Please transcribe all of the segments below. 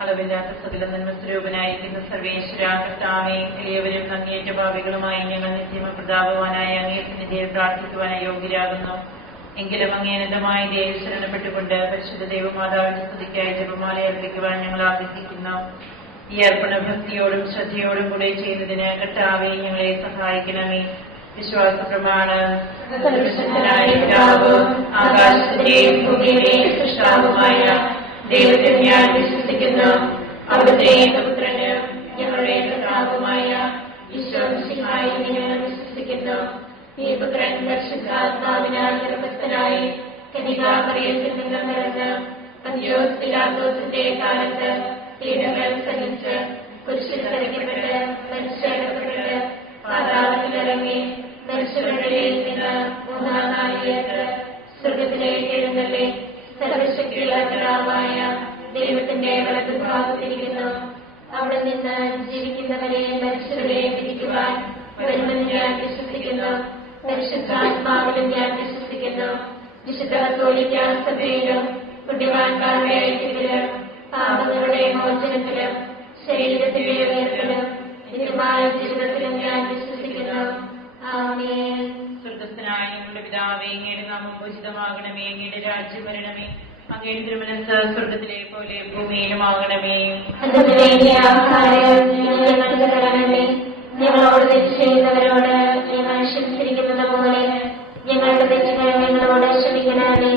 അളവില്ലാത്ത സകല നന്മസ്വരൂപനായിരിക്കുന്ന സർവേശ്വര കർത്താവേ, എളിയവരും അങ്ങേയറ്റ ഭാവികളുമായി ഞങ്ങൾ നിത്യമ പ്രതാപവാനായ അങ്ങേ സന്നിധിയിൽ പ്രാർത്ഥിക്കുവാനായി യോഗ്യരാകുന്നു. എങ്കിലും അങ്ങേനതമായ ദേവി ശരണപ്പെട്ടുകൊണ്ട് പരിശുദ്ധ ദൈവമാതാവിന്റെ സ്തുതിക്കായി ജപമാല അർപ്പിക്കുവാൻ ഞങ്ങൾ ആഗ്രഹിക്കുന്നു. ഈ അർപ്പണ ഭക്തിയോടും ശ്രദ്ധയോടും കൂടെ ചെയ്യുന്നതിന് കർത്താവേ ഞങ്ങളെ സഹായിക്കണമേ. വിശ്വാസ പ്രമാണം. ആകാശത്തിന്റെയും ഭൂമിയുടെയും സൃഷ്ടാവുമായ ദൈവത്തിൽ ഞാൻ വിശ്വസിക്കുന്നു. അവിടുത്തെ ഏകപുത്രന് ഞങ്ങളുടെ കർത്താവുമായ ഈശോമിശിഹായിൽ ഞങ്ങൾ വിശ്വസിക്കുന്നു. ഈ പുത്രൻ പരിശുദ്ധാത്മാവിനാൽ ഗർഭസ്ഥനായി കന്യകാമറിയത്തിൽ നിന്ന് പിറന്ന് പന്തിയോസ് പിലാത്തോസിന്റെ കാലത്ത് പീഡകൾ സഹിച്ച് കുരിശിൽ തറയ്ക്കപ്പെട്ട് മരിച്ചടക്കപ്പെട്ട് പാതാളത്തിലിറങ്ങി മരിച്ചവരുടെ നിന്ന് മൂന്നാം നാളിലേക്ക് സ്വർഗത്തിലേക്ക് എഴുന്നള്ളി സർവശക്തിയുള്ള പിതാവായ ദൈവത്തിന്റെ വലതുഭാഗത്തിരിക്കുന്നു. അവിടെ നിന്ന് ജീവിക്കുന്നവരെയും മരിച്ചവരെയും വിധിക്കുവാൻ വരുമെന്ന് ഞാൻ വിശ്വസിക്കുന്നു. പരിശുദ്ധാത്മാവിലും ഞാൻ വിശ്വസിക്കുന്നു. വിശുദ്ധ കത്തോലിക്ക സഭയിലും പുണ്യവാന്മാരുടെ ഐക്യത്തിലും പാപങ്ങളുടെ മോചനത്തിലും ശരീരത്തിലെ ഉയർത്തലും നിത്യമായ ജീവിതത്തിലും ഞാൻ വിശ്വസിക്കുന്നു. ആമേൻ. സ്വർഗ്ഗസ്ഥനായ ഞങ്ങളുടെ പിതാവേ, അങ്ങയുടെ നാമം പൂജിതമാകണമേ. അങ്ങയുടെ രാജ്യം വരണമേ. അങ്ങയുടെ തിരുമനസ്സ് സ്വർഗ്ഗത്തിലെ പോലെ ഭൂമിയിലുമാകണമേ. ഞങ്ങളോട് തെറ്റ് ചെയ്യുന്നവരോട് ഞങ്ങൾ ക്ഷമിച്ചിരിക്കുന്നത് പോലെ ഞങ്ങളുടെ തെറ്റുകൾ ഞങ്ങളോട് ക്ഷമിക്കണമേ.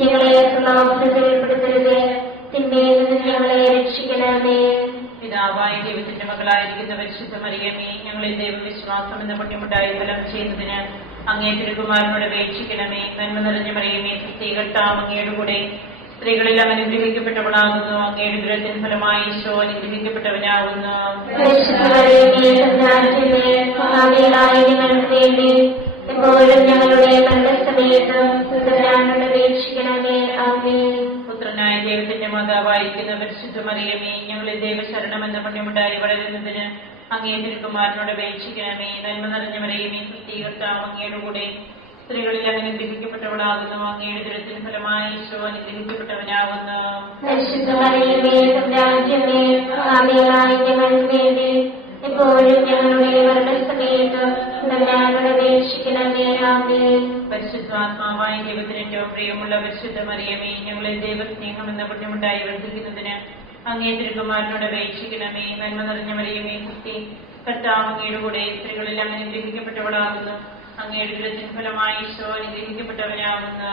ഞങ്ങളെ പ്രലോഭനത്തിൽ ഉൾപ്പെടുത്തരുതേ, തിന്മയിൽ നിന്ന് ഞങ്ങളെ രക്ഷിക്കണമേ. പിതാവായ ദൈവത്തിന്റെ മകളായിരിക്കുന്ന പരിശുദ്ധ മറിയമേ, ഞങ്ങളിൽ ദൈവവിശ്വാസം എന്ന പുണ്യമുണ്ടായി ഫലം ചെയ്യുന്നതിന് അങ്ങേ തിരുകുമാരനോട് അപേക്ഷിക്കണമേ. നന്മ നിറഞ്ഞ മറിയമേ, കർത്താവ് അങ്ങയുടെ കൂടെ സ്ത്രീകളെല്ലാം അനുഗ്രഹിക്കപ്പെട്ടവളാകുന്നു. അങ്ങയുടെ ദുരത്തിന് ഫലമായി ഈശോ അനുഗ്രഹിക്കപ്പെട്ടവനാകുന്നു. പുത്രനായ ദൈവത്തിന്റെ മാതാവായിരിക്കുന്ന പരിശുദ്ധ മറിയമേ, ഞങ്ങളിൽ ദൈവശരണം എന്ന പുണ്യമുണ്ടായി വളരുന്നതിന് അങ്ങേ തിരുകുമാരനോട് അപേക്ഷിക്കണമേ. നന്മ നിറഞ്ഞ മറിയമേ, കർത്താവ് അങ്ങയുടെ കൂടെ സ്ത്രീകളിൽ അനുഗ്രഹിക്കപ്പെട്ടവളാകുന്നു. അങ്ങയുടെ ദുരത്തിന് ഫലമായി ഈശോ അനുഗ്രഹിക്കപ്പെട്ടവനാകുന്നു. പരിശുദ്ധാത്മാവായ ദൈവത്തിന് ഏറ്റവും പ്രിയമുള്ള പരിശുദ്ധ മറിയമേ, ഞങ്ങളിൽ ദൈവസ്നേഹം എന്ന പുണ്യമുണ്ടായി വർദ്ധിക്കുന്നതിന് അങ്ങേ തിരുകുമാരനോട് അപേക്ഷിക്കണമേ. നന്മ നിറഞ്ഞ മറിയമേ, കർത്താവ് അങ്ങയുടെ കൂടെ സ്ത്രീകളെല്ലാം അനുഗ്രഹിക്കപ്പെട്ടവളാകുന്നു. അങ്ങയുടെ ദുരത്തിന് ഫലമായി ഈശോ അനുഗ്രഹിക്കപ്പെട്ടവനാകുന്നു.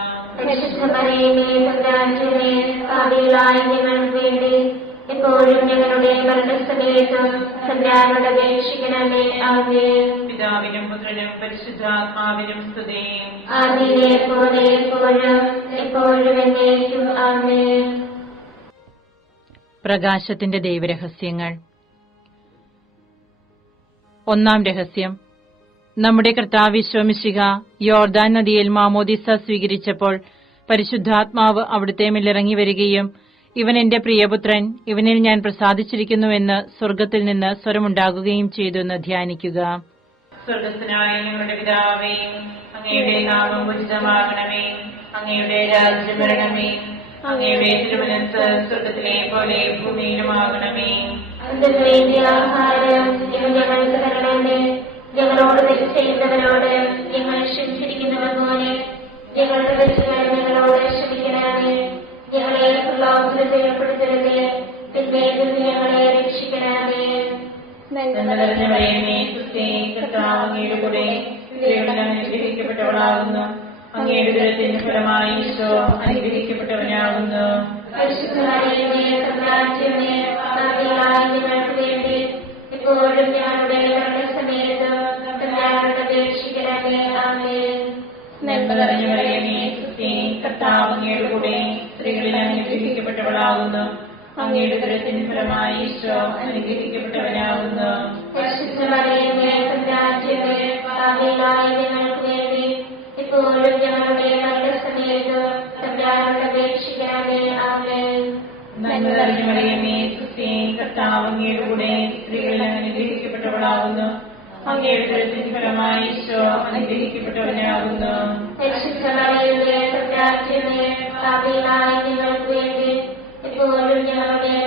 എപ്പോഴും ഞങ്ങളുടെ മരണസമയത്തും തമ്പുരാനോട് അപേക്ഷിക്കണമേ. ആമേൻ. പിതാവിനും പുത്രനും പരിശുദ്ധാത്മാവിനും സ്തുതി. ആദിയിലെ പോലെ എപ്പോഴും എപ്പോഴും എന്നേക്കും. ആമേൻ. പ്രകാശത്തിന്റെ ദൈവരഹസ്യങ്ങൾ. ഒന്നാം രഹസ്യം. നമ്മുടെ കർത്താവ് ഈശോമിശിഹ യോർദാൻ നദിയിൽ മാമോദിസ സ്വീകരിച്ചപ്പോൾ പരിശുദ്ധാത്മാവ് അവിടുത്തെ മേലിറങ്ങി വരികയും ഇവൻ എന്റെ പ്രിയപുത്രൻ, ഇവനിൽ ഞാൻ പ്രസാദിച്ചിരിക്കുന്നുവെന്ന് സ്വർഗ്ഗത്തിൽ നിന്ന് സ്വരമുണ്ടാകുകയും ചെയ്തു എന്ന് ധ്യാനിക്കുക. സ്വർഗ്ഗസ്ഥനായ ഞങ്ങളുടെ പിതാവേ, അങ്ങയുടെ നാമം പൂജിതമാകണമേ. അങ്ങയുടെ രാജ്യം വരണമേ. അങ്ങയുടെ തിരുമനസ്സ് സ്വർഗ്ഗത്തിലെ പോലെ ഭൂമിയിലുമാകണമേ. ആഹാരം ഞങ്ങൾക്ക് തരണമേ. ഞങ്ങളോട് തെറ്റ് ചെയ്യുന്നവരോട് ഞങ്ങൾ ക്ഷമിച്ചിരിക്കുന്നത് പോലെ ഞങ്ങളുടെ തെറ്റുകൾ ഞങ്ങളോട് ക്ഷമിക്കണമേ. ഞങ്ങളെ പ്രലോഭനത്തിൽ ഉൾപ്പെടുത്തരുതേ, തിന്മയിൽ നിന്ന് ഞങ്ങളെ രക്ഷിക്കണമേ. കർത്താവ് അങ്ങയുടെ കൂടെ സ്ത്രീകളിൽ അനുഗ്രഹിക്കപ്പെട്ടവളാകുന്നു. അങ്ങയുടെ ദുരത്തിന് ഫലമായി ഈശോ അനുഗ്രഹിക്കപ്പെട്ടവനാകുന്നു. എപ്പോഴും ഞങ്ങളുടെ മരണസമയത്ത് തമ്പുരാനോട് അപേക്ഷിക്കണമേ. ആമേൻ. നന്മ നിറഞ്ഞ മറിയമേ, കർത്താവ് അങ്ങയുടെ കൂടെ സ്ത്രീകളിൽ അനുഗ്രഹിക്കപ്പെട്ടവളാകുന്നു. അങ്ങയുടെ ദുരത്തിന് ഫലമായി ഈശോ അനുഗ്രഹിക്കപ്പെട്ടവനാകുന്നു. എപ്പോഴും ഞങ്ങളുടെ മരണസമയത്ത് തമ്പുരാനോട് അപേക്ഷിക്കണമേ. ആമേൻ. നന്മ നിറഞ്ഞ മറിയമേ, കർത്താവ് അങ്ങയുടെ കൂടെ സ്ത്രീകളിൽ അനുഗ്രഹിക്കപ്പെട്ടവളാകുന്നു. അങ്ങയുടെ ദുരത്തിന് ഫലമായി ഈശോ അനുഗ്രഹിക്കപ്പെട്ടവനാകുന്നു. എപ്പോഴും ഞങ്ങളുടെ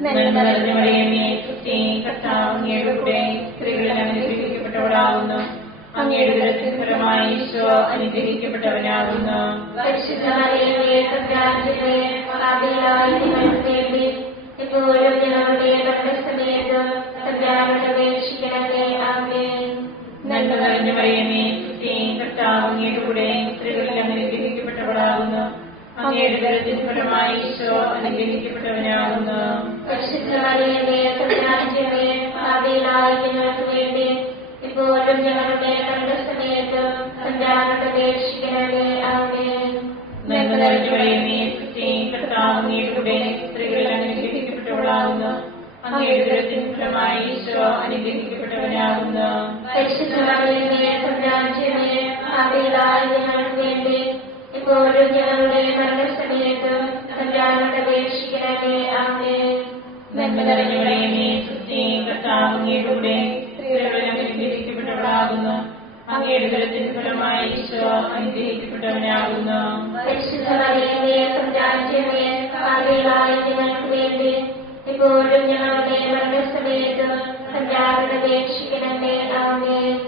നന്മ നിറഞ്ഞ മറിയമേ, സുസ്ഥി, കർത്താവ് അങ്ങയുടെ കൂടെ സ്ത്രീകളിൽ അനുഗ്രഹിക്കപ്പെട്ടവളാകുന്നു. അങ്ങയുടെ ഉദരത്തിൻ ഫലമായി ഈശോ അനുഗ്രഹിക്കപ്പെട്ടവനാകുന്നു. പരിശുദ്ധ മറിയമേ, തമ്പുരാന്റമ്മേ, പാപികളായ ഞങ്ങൾക്ക് വേണ്ടി ഇപ്പോഴും ഞങ്ങളുടെ മരണസമയത്തും തമ്പുരാനോട് അപേക്ഷിക്കണമേ. ആമേൻ. നന്മ നിറഞ്ഞ മറിയമേ, സുസ്ഥി, കർത്താവ് അങ്ങയുടെ കൂടെ സ്ത്രീകളിൽ അനുഗ്രഹിക്കപ്പെട്ടവളാകുന്നു. അങ്ങയുടെ ഉദരത്തിൻ ഫലമായി ഈശോ അനുഗ്രഹിക്കപ്പെട്ടവനാകുന്നു. പരിശുദ്ധ മറിയമേ, തമ്പുരാന്റമ്മേ, പാപികളായ ഞങ്ങൾക്ക് വേണ്ടി ഇപ്പോഴും ഞങ്ങളുടെ മരണസമയത്തും തമ്പുരാനോട് അപേക്ഷിക്കണമേ. ആമേൻ. നന്മ നിറഞ്ഞ മറിയമേ, സുസ്ഥി, കർത്താവ് അങ്ങയുടെ കൂടെ സ്ത്രീകളിൽ അനുഗ്രഹിക്കപ്പെട്ടവളാകുന്നു. അങ്ങയുടെ ഉദരത്തിൻ ഫലമായി ഈശോ അനുഗ്രഹിക്കപ്പെട്ടവനാകുന്നു. പരിശുദ്ധ മറിയമേ, തമ്പുരാന്റമ്മേ, പാപികളായ ഞങ്ങൾക്ക് വേണ്ടി ഇപ്പോഴും ഞങ്ങളുടെ മരണസമയത്തും തമ്പുരാനോട് അപേക്ഷിക്കണമേ. ആമേൻ. നന്മ നിറഞ്ഞ മറിയമേ, സുസ്ഥി, കർത്താവ് അങ്ങയുടെ കൂടെ സ്ത്രീകളിൽ അനുഗ്രഹിക്കപ്പെട്ടവളാകുന്നു. അങ്ങയുടെ ഉദരത്തിൻ ഫലമായി ഈശോ അനുഗ്രഹിക്കപ്പെട്ടവനാകുന്നു. പരിശുദ്ധ മറിയമേ, തമ്പുരാന്റമ്മേ, പാപികളായ ഞങ്ങൾക്ക് വേണ്ടി ഇപ്പോഴും ഞങ്ങളുടെ മരണസമയത്തും തമ്പുരാനോട് അപേക്ഷിക്കണമേ. ആമേൻ.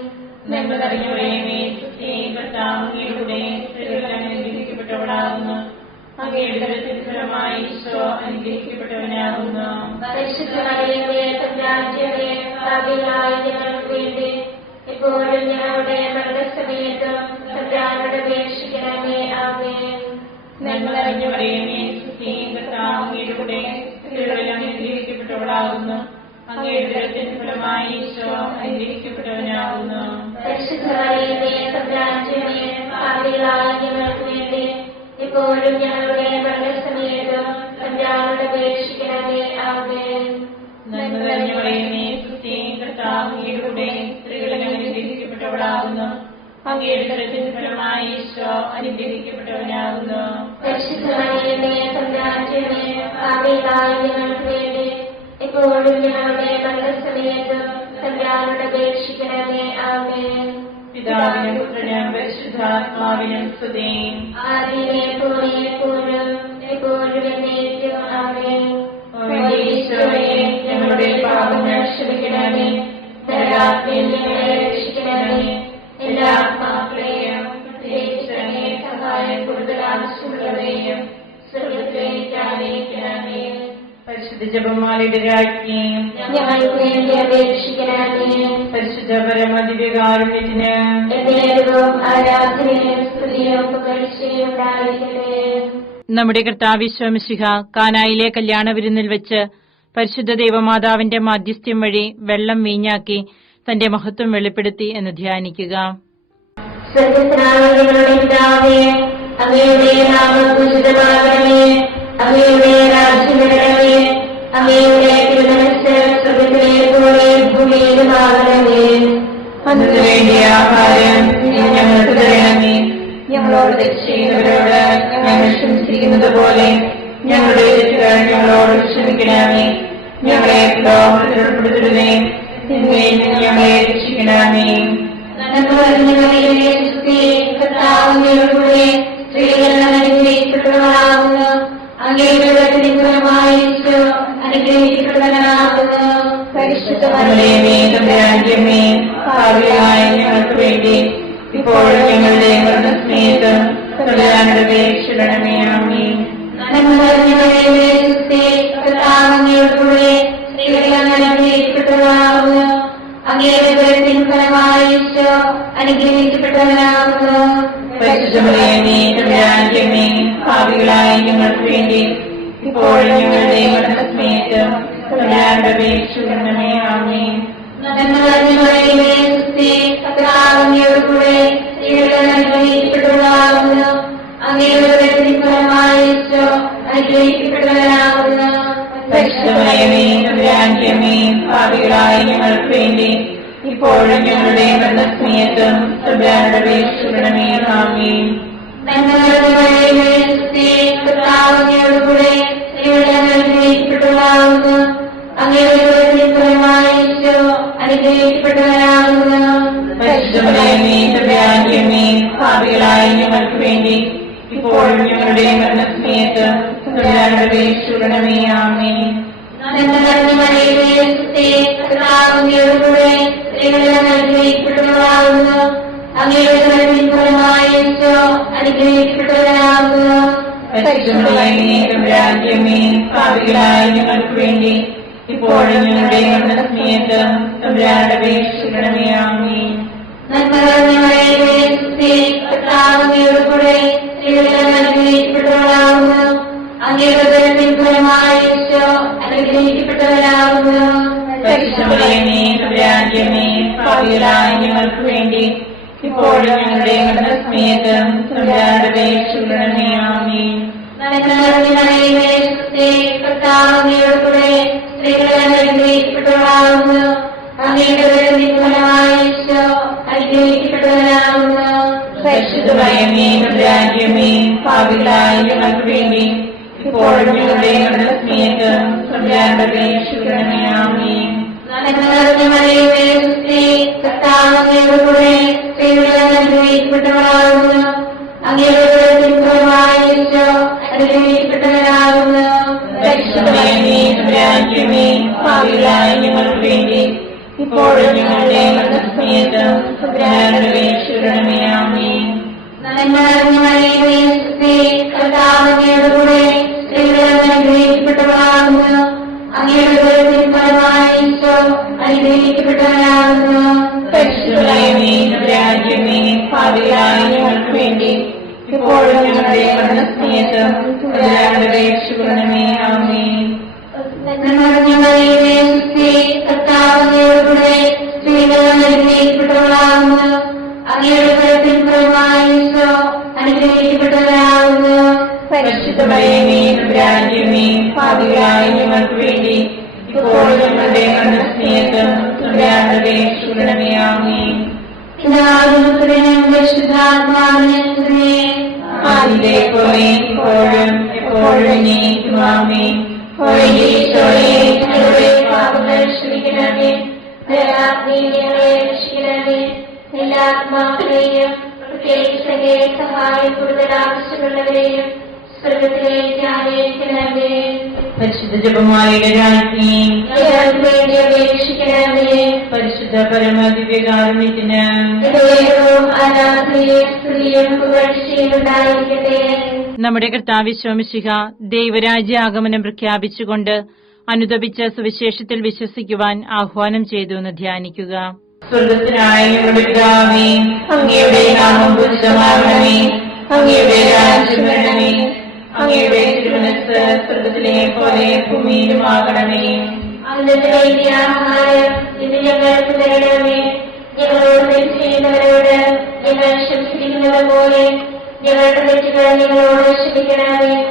നന്മ നിറഞ്ഞ മറിയമേ, സുസ്ഥി, കർത്താവ് അങ്ങയുടെ കൂടെ സ്ത്രീകളിൽ അനുഗ്രഹിക്കപ്പെട്ടവളാകുന്നു. അങ്ങയുടെ ഉദരത്തിൻ ഫലമായി ഈശോ അനുഗ്രഹിക്കപ്പെട്ടവനാകുന്നു. പരിശുദ്ധ മറിയമേ, തമ്പുരാന്റമ്മേ, പാപികളായ ഞങ്ങൾക്ക് വേണ്ടി ഇപ്പോഴും ഞങ്ങളുടെ മരണസമയത്തും തമ്പുരാനോട് അപേക്ഷിക്കണമേ. ആമേൻ. നന്മ നിറഞ്ഞ മറിയമേ, സുസ്ഥി, കർത്താവ് അങ്ങയുടെ കൂടെ സ്ത്രീകളിൽ അനുഗ്രഹിക്കപ്പെട്ടവളാകുന്നു. അങ്ങയുടെ ഉദരത്തിൻ ഫലമായി ഈശോ അനുഗ്രഹിക്കപ്പെട്ടവനാകുന്നു. പരിശുദ്ധ മറിയമേ, തമ്പുരാന്റമ്മേ, പാപികളായ ഞങ്ങൾക്ക് വേണ്ടി ഇപ്പോഴും ഞങ്ങളുടെ മരണസമയത്തും തമ്പുരാനോട് അപേക്ഷിക്കണമേ. ആമേൻ. നന്മ നിറഞ്ഞ മറിയമേ, സുസ്ഥി, കർത്താവ് അങ്ങയുടെ കൂടെ സ്ത്രീകളിൽ അനുഗ്രഹിക്കപ്പെട്ടവളാകുന്നു. അങ്ങയുടെ ഉദരത്തിൻ ഫലമായി ഈശോ അനുഗ്രഹിക്കപ്പെട്ടവനാകുന്നു. പരിശുദ്ധ മറിയമേ, തമ്പുരാന്റമ്മേ, പാപികളായ ഞങ്ങൾക്ക് വേണ്ടി ഇപ്പോഴും ഞങ്ങളുടെ മരണസമയത്തും തമ്പുരാനോട് അപേക്ഷിക്കണമേ. ആമേൻ. പിതാവിനും പുത്രനും പരിശുദ്ധാത്മാവിനും സ്തുതി. ആദിയിലെ പോലെ എപ്പോഴും എപ്പോഴും എന്നേക്കും. ആമേൻ. ഓ ഈശോയെ, ഞങ്ങളുടെ പാപങ്ങൾ ക്ഷമിക്കണമേ. നരകാഗ്നിയിൽ ഞങ്ങളെ രക്ഷിക്കണമേ. എല്ലാ ആത്മാക്കളെയും പ്രത്യേകിച്ച് അങ്ങേ സഹായം കൂടുതൽ ആവശ്യമുള്ളവരെയും സ്വർഗ്ഗത്തിലേക്ക് ആനയിക്കണമേ. പരിശുദ്ധ ജപമാലയുടെ രാജ്ഞിയും ഞങ്ങൾക്ക് വേണ്ടി അപേക്ഷിക്കണമേ. പരിശുദ്ധ പരമദിവ്യകാരുണ്യത്തിന് എന്നേരവും ആരാധനയും സ്തുതിയും പുകഴ്ചയും ഉണ്ടായിരിക്കട്ടെ. നമ്മുടെ കർത്താവ് മിശിഹ കാനായിലെ കല്യാണ വിരുന്നിൽ വെച്ച് പരിശുദ്ധ ദൈവമാതാവിന്റെ മാധ്യസ്ഥ്യം വഴി വെള്ളം വീഞ്ഞാക്കി തന്റെ മഹത്വം വെളിപ്പെടുത്തി എന്ന് ധ്യാനിക്കുക. സ്വർഗ്ഗസ്ഥനായ ഞങ്ങളുടെ പിതാവേ, അങ്ങയുടെ നാമം പൂജിതമാകണമേ. അങ്ങയുടെ രാജ്യം വരണമേ. അങ്ങയുടെ തിരുമനസ്സ് സ്വർഗ്ഗത്തിലെ പോലെ ഭൂമിയിലുമാകണമേ. അതിനു വേണ്ടിയ ആഹാരം ഇന്ന് ഞങ്ങൾക്ക് തരണമേ. ഞങ്ങളോട് തെറ്റ് ചെയ്യുന്നവരോട് ഞങ്ങൾ ക്ഷമിച്ചിരിക്കുന്നത് പോലെ ഞങ്ങളുടെ തെറ്റുകൾ ഞങ്ങളോട് ക്ഷമിക്കണമേ. ഞങ്ങളെ പ്രലോഭനത്തിൽ ഉൾപ്പെടുത്തരുതേ. തിന്മയിൽ നിന്ന് ഞങ്ങളെ രക്ഷിക്കണമേ. നന്മ നിറഞ്ഞ മറിയമേ, സുസ്ഥി, കർത്താവ് അങ്ങയുടെ കൂടെ സ്ത്രീകൾ അനുഗ്രഹിക്കപ്പെട്ടവളാകുന്നു. അങ്ങയുടെ ഉദരത്തിൻ ഫലമായി ഈശോ അനുഗ്രഹിക്കപ്പെട്ടവനാകുന്നു. പരിശുദ്ധ മറിയമേ, തമ്പുരാന്റമ്മേ, പാപികളായ ഞങ്ങൾക്ക് വേണ്ടി ഇപ്പോഴും ഞങ്ങളുടെ മരണസമയത്ത് തമ്പുരാനോട് അപേക്ഷിക്കണമേ. ആമേൻ. നന്മ നിറഞ്ഞ മറിയമേ, സുസ്ഥി, കർത്താവ് അങ്ങയുടെ കൂടെ സ്ത്രീകൾ അനുഗ്രഹിക്കപ്പെട്ടവളാകുന്നു. അങ്ങയുടെ ഉദരത്തിൻ ഫലമായി ഈശോ അനുഗ്രഹിക്കപ്പെട്ടവനാകുന്നു. പരിശുദ്ധ മറിയമേ, തമ്പുരാന്റമ്മേ, പാപികളായ ഞങ്ങൾക്ക് വേണ്ടി ഇപ്പോഴും ഞങ്ങളുടെ മരണസമയത്ത് തമ്പുരാനോട് അപേക്ഷിക്കണമേ. ആമേൻ. നന്മ നിറഞ്ഞ മറിയമേ, സുസ്ഥി, കർത്താവ് അങ്ങയുടെ കൂടെ സ്ത്രീകൾ അനുഗ്രഹിക്കപ്പെട്ടവളാകുന്നു. അങ്ങയുടെ ഉദരത്തിൻ ഫലമായി ഈശോ അനുഗ്രഹിക്കപ്പെട്ടവനാകുന്നു. പരിശുദ്ധ മറിയമേ, തമ്പുരാന്റമ്മേ, പാപികളായ ഞങ്ങൾക്ക് വേണ്ടി ഇപ്പോഴും ഞങ്ങളുടെ മരണസമയത്ത് തമ്പുരാനോട് അപേക്ഷിക്കണമേ. ആമേൻ. നന്മ നിറഞ്ഞ മറിയമേ, സുസ്ഥി, കർത്താവ് അങ്ങയുടെ കൂടെ സ്ത്രീകൾ അനുഗ്രഹിക്കപ്പെട്ടവളാകുന്നു. അങ്ങയുടെ ഉദരത്തിൻ ഫലമായി ഈശോ അനുഗ്രഹിക്കപ്പെട്ടവനാകുന്നു. പരിശുദ്ധ മറിയമേ, തമ്പുരാന്റമ്മേ, പാപികളായ ഞങ്ങൾക്ക് വേണ്ടി ഇപ്പോഴും ഞങ്ങളുടെ മരണസമയത്ത് തമ്പുരാനോട് അപേക്ഷിക്കണമേ. ആമേൻ. നന്മ രാജ്യമേ പാപികളായ ഞങ്ങൾക്ക് വേണ്ടി ഇപ്പോഴും ഞങ്ങളുടെ മരണസമയത്തും തമ്പുരാനോട് അപേക്ഷിക്കണമേ. ആമേൻ. അനുഗ്രഹിക്കപ്പെട്ടവരാകുന്നു. രാജ്യമേ പാപികളായ ഞങ്ങൾക്ക് വേണ്ടി ഇപ്പോഴും ഞങ്ങളുടെ മരണസമയത്തും തമ്പുരാനോട് അപേക്ഷിക്കണമേ. ആമേൻ. അനുഗ്രഹിക്കപ്പെട്ടവരാകുന്നു. പരിശുദ്ധമേ രാജ്യമേ പാപികളായ ഞങ്ങൾക്ക് വേണ്ടി ഇപ്പോഴും ഞങ്ങളുടെ മരണസമയത്തും തമ്പുരാനോട് അപേക്ഷിക്കണമേ. ആമേൻ. അനുഗ്രഹിക്കപ്പെട്ടവരാകുന്നു. അനുഗ്രഹിക്കപ്പെട്ടവരാകുന്നു. പരിശുദ്ധമേ രാജ്യമേ പാപികളായ ഞങ്ങൾക്ക് വേണ്ടി ഇപ്പോഴും ഞങ്ങളുടെ മരണസമയത്തും തമ്പുരാനോട് അപേക്ഷിക്കണമേ. ആമേൻ. അനുഗ്രഹിക്കപ്പെട്ടവരാകുന്നു. അനുഗ്രഹിക്കപ്പെട്ടവരാകുന്നു. പരിശുദ്ധമേ രാജ്യമേ പാപികളായ ഞങ്ങൾക്ക് വേണ്ടി ഇപ്പോഴും ഞങ്ങളുടെ മരണസമയത്തും തമ്പുരാനോട് അപേക്ഷിക്കണമേ. ആമേൻ. അനുഗ്രഹിക്കപ്പെട്ടവരാകുന്നു. അനുഗ്രഹിക്കപ്പെട്ടവരാകുന്നു. പരിശുദ്ധമേ രാജ്യമേ പാപികളായ ഞങ്ങൾക്ക് വേണ്ടി ഇപ്പോഴും ഞങ്ങളുടെ മരണസമയത്തും തമ്പുരാനോട് അപേക്ഷിക്കണമേ. ആമേൻ. ആദിയിലെ പോലെ ഇപ്പോഴും എപ്പോഴും എന്നേക്കും. ആമേൻ. എല്ലാ ആത്മാക്കളെയും പ്രത്യേകിച്ച് സഹായം കൂടുതൽ ആവശ്യമുള്ളവരെയും സ്വർഗത്തിലേക്ക് ആനയിക്കണമേ. പരിശുദ്ധ ജപമാലയുടെ രാജ്ഞി വേണ്ടി അപേക്ഷിക്കണമേ. പരിശുദ്ധ പരമദിവ്യകാരുണ്യത്തിന് ആരാധനയും സ്ത്രീയും പുകഴ്ചയും ഉണ്ടായിരിക്കട്ടെ. നമ്മുടെ കർത്താവ് ശോമിശിഹ ദൈവരാജ്യ ആഗമനം പ്രഖ്യാപിച്ചുകൊണ്ട് അനുദപിച്ച സുവിശേഷത്തിൽ വിശ്വസിക്കുവാൻ ആഹ്വാനം ചെയ്തു എന്ന് ധ്യാനിക്കുക. സ്വർഗത്തിനായ ഞങ്ങളുടെ പിതാവേ, അങ്ങയുടെ നാമം പൂജിതമാകണമേ. അങ്ങയുടെ രാജ്യം വരണമേ. അങ്ങയുടെ തിരുമനസ്സ് സ്വർഗത്തിലെ പോലെ ഭൂമിയിലുമാകണമേ. അന്നത്തെ ആഹാരം ഇത് ഞങ്ങൾക്ക് തരണമേ. ഞങ്ങളോട് തെറ്റ് ചെയ്യുന്നവരോട് ഞങ്ങൾ ക്ഷമിച്ചിരിക്കുന്നത് പോലെ ഞങ്ങളുടെ തെറ്റുകൾ ഞങ്ങളോട് ക്ഷമിക്കണമേ.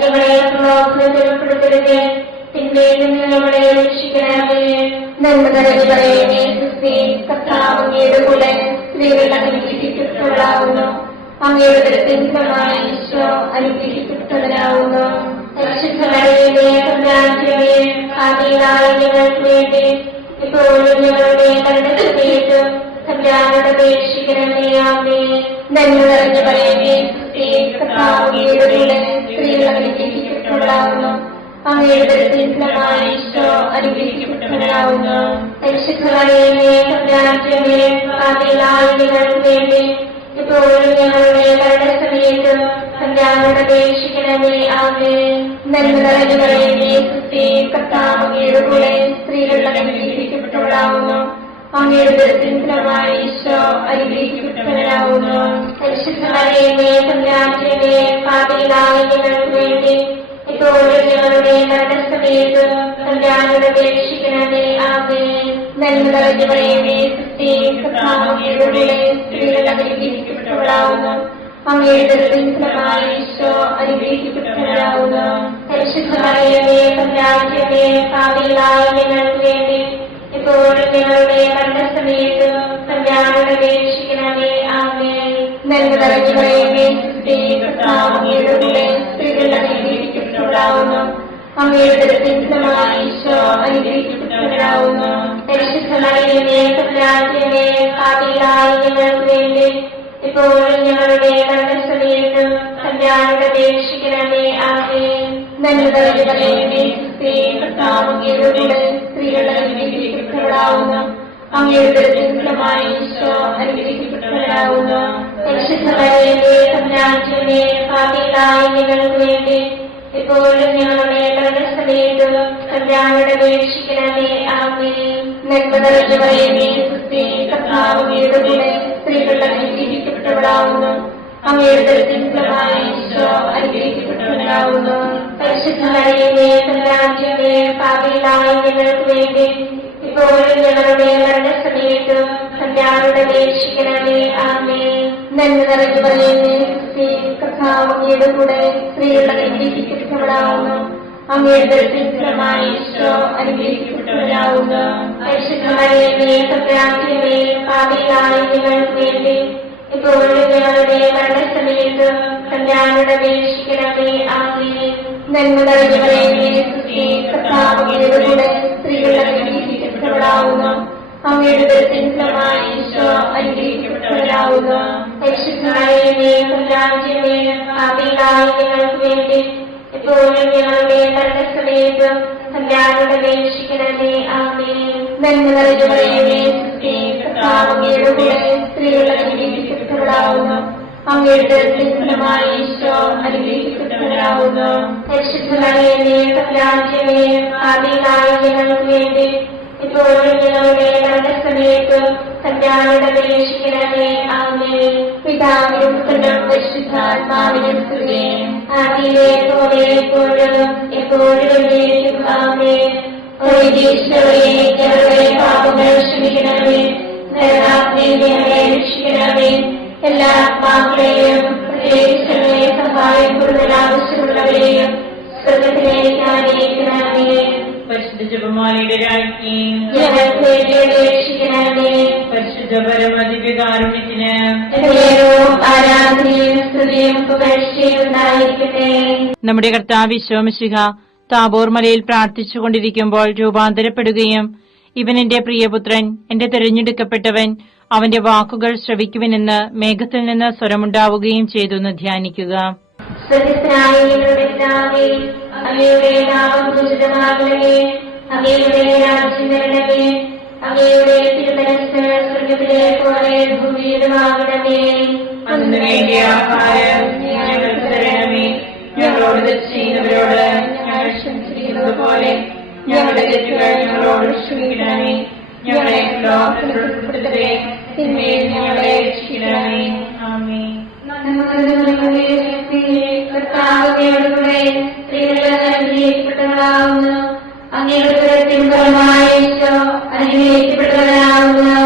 ഞങ്ങളെ പ്രലോഭനത്തിൽ ഉൾപ്പെടുത്തരുത്, തിന്മയിൽ നിന്ന് ഞങ്ങളെ രക്ഷിക്കണമേ. നന്മ നിറഞ്ഞ മറിയമേ, ക്രിസ്തുവേ, കർത്താവ് അങ്ങയുടെ കൂടെ സ്ത്രീകൾ അനുഗ്രഹിക്കപ്പെട്ടവളാകുന്നു. അങ്ങയുടെ ഉദരത്തിൻ ഫലമായ ഈശോ അനുഗ്രഹിക്കപ്പെട്ടവനാകുന്നു. പരിശുദ്ധ മറിയമേ, തമ്പുരാന്റമ്മേ, പാപികളായ ഞങ്ങൾക്ക് വേണ്ടി ഇപ്പോഴും ഞങ്ങളുടെ മരണസമയത്തും തമ്പുരാനോട് അപേക്ഷിക്കണമേ. ആമേൻ. നന്മ നിറഞ്ഞ മറിയമേ, ക്രിസ്തുവേ, കർത്താവ് അങ്ങയുടെ കൂടെ സ്ത്രീകൾ അനുഗ്രഹിക്കപ്പെട്ടവളാകുന്നു. അങ്ങയുടെ ഉദരത്തിൻ ഫലമായ ഈശോ അനുഗ്രഹിക്കപ്പെട്ടവനാകുന്നു. പരിശുദ്ധ മറിയമേ, തമ്പുരാന്റമ്മേ, പാപികളായ ഞങ്ങൾക്ക് വേണ്ടി ഇപ്പോഴും ഞങ്ങളുടെ മരണസമയത്തും തമ്പുരാനോട് അപേക്ഷിക്കണമേ. ആമേൻ. നന്മ നിറഞ്ഞ മറിയമേ, ക്രിസ്തുവേ, കർത്താവ് അങ്ങയുടെ കൂടെ സ്ത്രീകൾ അനുഗ്രഹിക്കപ്പെട്ടവളാകുന്നു. അങ്ങയുടെ ഉദരത്തിൻ ഫലമായ ഈശോ അനുഗ്രഹിക്കപ്പെട്ടവനാകുന്നു. പരിശുദ്ധ മറിയമേ, തമ്പുരാന്റമ്മേ, പാപികളായ ഞങ്ങൾക്ക് വേണ്ടി ഇപ്പോഴും ഞങ്ങളുടെ മരണസമയത്തും തമ്പുരാനോട് അപേക്ഷിക്കണമേ. ആമേൻ. നന്മ നിറഞ്ഞ മറിയമേ, ക്രിസ്തുവേ, കർത്താവ് അങ്ങയുടെ കൂടെ സ്ത്രീകൾ അനുഗ്രഹിക്കപ്പെട്ടവളാകുന്നു. അങ്ങയുടെ ഉദരത്തിൻ ഫലമായ ഈശോ അനുഗ്രഹിക്കപ്പെട്ടവനാകുന്നു. പരിശുദ്ധ മറിയമേ, തമ്പുരാന്റമ്മേ, പാപികളായ ഞങ്ങൾക്ക് വേണ്ടി ഇപ്പോഴും ഞങ്ങളുടെ മരണസമയത്തും തമ്പുരാനോട് അപേക്ഷിക്കണമേ. ആമേൻ. നന്മ നിറഞ്ഞ മറിയമേ, ക്രിസ്തുവേ, കർത്താവ് അങ്ങയുടെ കൂടെ സ്ത്രീകൾ അനുഗ്രഹിക്കപ്പെട്ടവളാകുന്നു. അങ്ങയുടെ ഉദരത്തിൻ ഫലമായ ഈശോ അനുഗ്രഹിക്കപ്പെട്ടവനാകുന്നു. പരിശുദ്ധ മറിയമേ, തമ്പുരാന്റമ്മേ, പാപികളായ ഞങ്ങൾക്ക് വേണ്ടി ഇപ്പോഴും ഞങ്ങളുടെ മരണസമയത്തും തമ്പുരാനോട് അപേക്ഷിക്കണമേ. ആമേൻ. നന്മ നിറഞ്ഞ മറിയമേ, ക്രിസ്തുവേ, കർത്താവ് അങ്ങയുടെ കൂടെ സ്ത്രീകൾ അനുഗ്രഹിക്കപ്പെട്ടവളാകുന്നു. അങ്ങയുടെ ഉദരത്തിൻ ഫലമായ ഈശോ അനുഗ്രഹിക്കപ്പെട്ടവനാകുന്നു. പരിശുദ്ധ മറിയമേ തമ്പുരാന്റമ്മേ, പാപികളായ ഞങ്ങൾക്ക് വേണ്ടി ഇപ്പോഴും ഞങ്ങളുടെ മരണസമയത്തും തമ്പുരാനോട് അപേക്ഷിക്കണമേ. ആമേൻ. നന്മ നിറഞ്ഞ മറിയമേ, സുസ്ഥി, കർത്താവ് അങ്ങയുടെ കൂടെ സ്ത്രീകൾ അനുഗ്രഹിക്കപ്പെട്ടവളാവുന്നു. അങ്ങയുടെ ഉദരത്തിൻ ഫലമായ ഈശോ അനുഗ്രഹിക്കപ്പെട്ടവനാവുന്നു. പരിശുദ്ധ മറിയമേ തമ്പുരാന്റമ്മേ, പാപികളായ ഞങ്ങൾക്ക് വേണ്ടി ഇപ്പോഴും ഞങ്ങളുടെ മരണസമയത്തും തമ്പുരാനോട് അപേക്ഷിക്കണമേ. ആമേൻ. നന്മ നിറഞ്ഞ മറിയമേ, സുസ്ഥി, കർത്താവ് അങ്ങയുടെ കൂടെ സ്ത്രീകൾ അനുഗ്രഹിക്കപ്പെട്ടവളാവുന്നു. അങ്ങയുടെ ഉദരത്തിൻ ഫലമായ ഈശോ അനുഗ്രഹിക്കപ്പെട്ടവനാവുന്നു. പരിശുദ്ധ മറിയമേ തമ്പുരാന്റമ്മേ, പാപികളായ ഞങ്ങൾക്ക് വേണ്ടി ഇപ്പോഴും ഞങ്ങളുടെ മരണസമയത്തും തമ്പുരാനോട് അപേക്ഷിക്കണമേ. ആമേൻ. നന്മ നിറഞ്ഞ മറിയമേ, സുസ്ഥി, കർത്താവ് അങ്ങയുടെ കൂടെ സ്ത്രീകൾ അനുഗ്രഹിക്കപ്പെട്ടവളാവുന്നു. അങ്ങയുടെ ഉദരത്തിൻ ഫലമായ ഈശോ അനുഗ്രഹിക്കപ്പെട്ടവനാവുന്നു. പരിശുദ്ധ മറിയമേ തമ്പുരാന്റമ്മേ, പാപികളായ ഞങ്ങൾക്ക് വേണ്ടി ഇപ്പോഴും ഞങ്ങളുടെ മരണസമയത്തും തമ്പുരാനോട് അപേക്ഷിക്കണമേ. ആമേൻ. നന്മ നിറഞ്ഞ മറിയമേ, സുസ്ഥി, കർത്താവ് അങ്ങയുടെ കൂടെ സ്ത്രീകൾ അനുഗ്രഹിക്കപ്പെട്ടവളാവുന്നു. അങ്ങയുടെ ഉദരത്തിൻ ഫലമായ ഈശോ അനുഗ്രഹിക്കപ്പെട്ടവനാവുന്നു. പരിശുദ്ധ മറിയമേ തമ്പുരാന്റമ്മേ, പാപികളായ ഞങ്ങൾക്ക് വേണ്ടി ഇപ്പോഴും ഞങ്ങളുടെ മരണസമയത്തും തമ്പുരാനോട് അപേക്ഷിക്കണമേ. ആമേൻ. പിതാവിനും പുത്രനും പരിശുദ്ധാത്മാവിനും സ്തുതി. ആദിയിലെ പോലെ എപ്പോഴും എപ്പോഴും എന്നേക്കും. ആമേൻ. ഓ ഈശോയേ, ഞങ്ങളുടെ പാപങ്ങൾ ക്ഷമിക്കണമേ. നരകാഗ്നിയിൽ ഞങ്ങളെ രക്ഷിക്കണമേ. എല്ലാ ആത്മാക്കളെയും പ്രത്യേകിച്ച് ഞങ്ങളെ സഹായം കൂടുതൽ ആവശ്യമുള്ളവരെയും സ്വർഗ്ഗത്തിലേക്ക് ആനയിക്കണമേ. പരിശുദ്ധ ജപമാലയുടെ രാജ്ഞി ഞങ്ങൾക്ക് വേണ്ടി അപേക്ഷിക്കണമേ. പരിശുദ്ധ പരമദിവ്യകാരുണ്യത്തിന് ദൈവവും ആരാധനയും സ്തുതിയും പുകഴ്ചയും ഉണ്ടായിരിക്കട്ടെ. നമ്മുടെ കർത്താവ് ഈശോ മിശിഹ താബോർ മലയിൽ പ്രാർത്ഥിച്ചുകൊണ്ടിരിക്കുമ്പോൾ രൂപാന്തരപ്പെടുകയും ഇവൻ എന്റെ പ്രിയപുത്രൻ, എന്റെ തിരഞ്ഞെടുക്കപ്പെട്ടവൻ, അവന്റെ വാക്കുകൾ ശ്രവിക്കുവിനെന്ന് മേഘത്തിൽ നിന്ന് സ്വരമുണ്ടാവുകയും ചെയ്തു എന്ന് ധ്യാനിക്കുക. സ്വർഗ്ഗസ്ഥനായ ഞങ്ങളുടെ പിതാവേ, അങ്ങയുടെ നാമം പൂജിതമാകണമേ. അങ്ങയുടെ രാജ്യം വരണമേ. അങ്ങയുടെ തിരുമനസ്സ് സ്വർഗ്ഗത്തിലെ പോലെ ഭൂമിയിലുമാകണമേ. അന്ന് വേണ്ടിയ ആഹാരം ഞങ്ങൾക്ക് തരണമേ. ഞങ്ങളോട് തെറ്റ് ചെയ്യുന്നവരോട് ഞങ്ങൾ ക്ഷമിച്ചിരിക്കുന്നത് പോലെ ഞങ്ങളുടെ തെറ്റുകൾ ഞങ്ങളോട് ക്ഷമിക്കണമേ. ഞങ്ങളെ ലോകത്തിൽ ഉൾപ്പെടുത്തരുതേ, തിന്മയിൽ ഞങ്ങളെ രക്ഷിക്കണമേ. ആമേൻ. കർത്താവോടുകൂടെ സ്ത്രീകൾ അനുഗ്രഹിക്കപ്പെട്ടവളാവുന്നു. അങ്ങയുടെ ഉദരത്തിൻ ഫലമായ ഈശോ അനുഗ്രഹിക്കപ്പെട്ടവനാവുന്നു.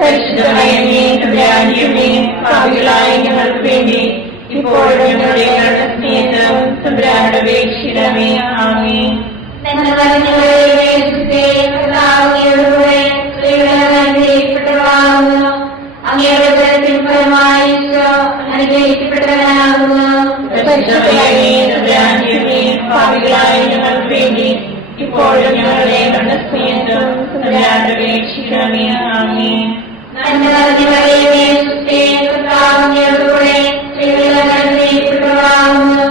പരിശുദ്ധ മറിയമേ തമ്പുരാന്റമ്മേ, പാപികളായ ഞങ്ങൾക്ക് വേണ്ടി ഇപ്പോഴും ഞങ്ങളുടെ മരണസമയത്തും തമ്പുരാനോട് അപേക്ഷിക്കണമേ. ആമേൻ. നന്മ നിറഞ്ഞ മറിയമേ, സുസ്ഥി, കർത്താവ് അങ്ങയോടുകൂടെ സ്ത്രീകൾ അനുഗ്രഹിക്കപ്പെട്ടവളാവുന്നു. അങ്ങയുടെ ഉദരത്തിൻ ഫലമായ ഈശോ അനുഗ്രഹിക്കപ്പെട്ടവനാവുന്നു. പരിശുദ്ധ മറിയമേ തമ്പുരാന്റമ്മേ, പാപികളായ ഞങ്ങൾക്ക് വേണ്ടി ഇപ്പോഴും ഞങ്ങളുടെ മരണസമയത്തും തമ്പുരാനോട് അപേക്ഷിക്കണമേ. ആമേൻ. നന്മ നിറഞ്ഞ മറിയമേ, സുസ്ഥി, കർത്താവ് അങ്ങയോടുകൂടെ സ്ത്രീകൾ അനുഗ്രഹിക്കപ്പെട്ടവളാവുന്നു.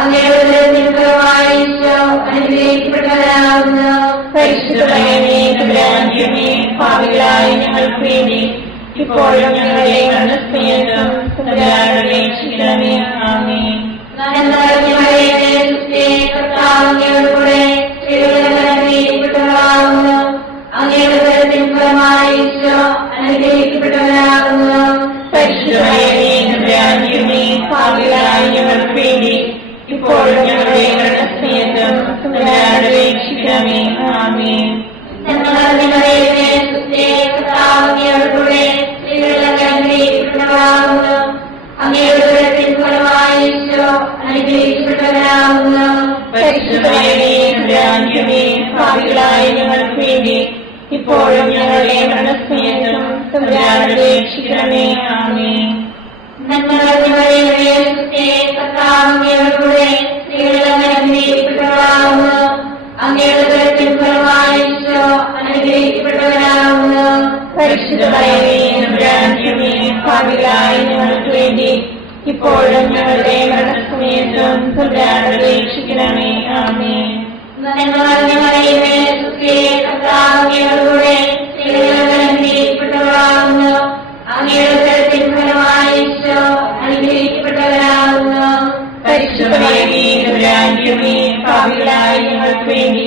അങ്ങയുടെ ഉദരത്തിൻ ഫലമായ ഈശോ അനുഗ്രഹിക്കപ്പെട്ടവനാവുന്നു. പരിശുദ്ധ മറിയമേ തമ്പുരാന്റമ്മേ, പാപികളായ ഞങ്ങൾക്ക് വേണ്ടി ഇപ്പോഴും ഞങ്ങളുടെ മരണസമയത്തും തമ്പുരാനോട് അപേക്ഷിക്കണമേ. ആമേൻ. നന്മ നിറഞ്ഞ മറിയമേ, സുസ്ഥി, കർത്താവ് അങ്ങയോടുകൂടെ സ്ത്രീകൾ അനുഗ്രഹിക്കപ്പെട്ടവളാവുന്നു. അങ്ങയുടെ ഉദരത്തിൻ ഫലമായ ഈശോ അനുഗ്രഹിക്കപ്പെട്ടവനാവുന്നു. പരിശുദ്ധ മറിയമേ തമ്പുരാന്റമ്മേ, പാപികളായ ഞങ്ങൾക്ക് വേണ്ടി ഇപ്പോഴും ഞങ്ങളുടെ മരണസമയത്തും തമ്പുരാനോട് അപേക്ഷിക്കണമേ. ആമേൻ. നന്മ നിറഞ്ഞ മറിയമേ, സുസ്ഥി, കർത്താവ് അങ്ങയോടുകൂടെ സ്ത്രീകൾ അനുഗ്രഹിക്കപ്പെട്ടവളാവുന്നു. അങ്ങയുടെ ഉദരത്തിൻ ഫലമായ ഈശോ അനുഗ്രഹിക്കപ്പെട്ടവനാവുന്നു. പരിശുദ്ധ മറിയമേ തമ്പുരാന്റമ്മേ, പാപികളായ ഞങ്ങൾക്ക് വേണ്ടി ഇപ്പോഴും ഞങ്ങളുടെ മരണസമയത്തും തമ്പുരാനോട് അപേക്ഷിക്കണമേ. ആമേൻ. നന്മ നിറഞ്ഞ മറിയമേ, സുസ്ഥി, കർത്താവ് അങ്ങയോടുകൂടെ സ്ത്രീകൾ അനുഗ്രഹിക്കപ്പെട്ടവളാവുന്നു. അങ്ങയുടെ ഉദരത്തിൻ ഫലമായ ഈശോ അനുഗ്രഹിക്കപ്പെട്ടവനാവുന്നു. പരിശുദ്ധ മറിയമേ തമ്പുരാന്റമ്മേ, പാപികളായ ഞങ്ങൾക്ക് വേണ്ടി ഇപ്പോഴും ഞങ്ങളുടെ മരണസമയത്തും തമ്പുരാനോട് അപേക്ഷിക്കണമേ. ആമേൻ. നന്മ നിറഞ്ഞ മറിയമേ, സുസ്ഥി, കർത്താവ് അങ്ങയോടുകൂടെ സ്ത്രീകൾ അനുഗ്രഹിക്കപ്പെട്ടവളാവുന്നു. അങ്ങയുടെ ഉദരത്തിൻ ഫലമായ ഈശോ തമ്പുരാന്റെമേ, പാപികളായ ഞങ്ങൾക്ക് വേണ്ടി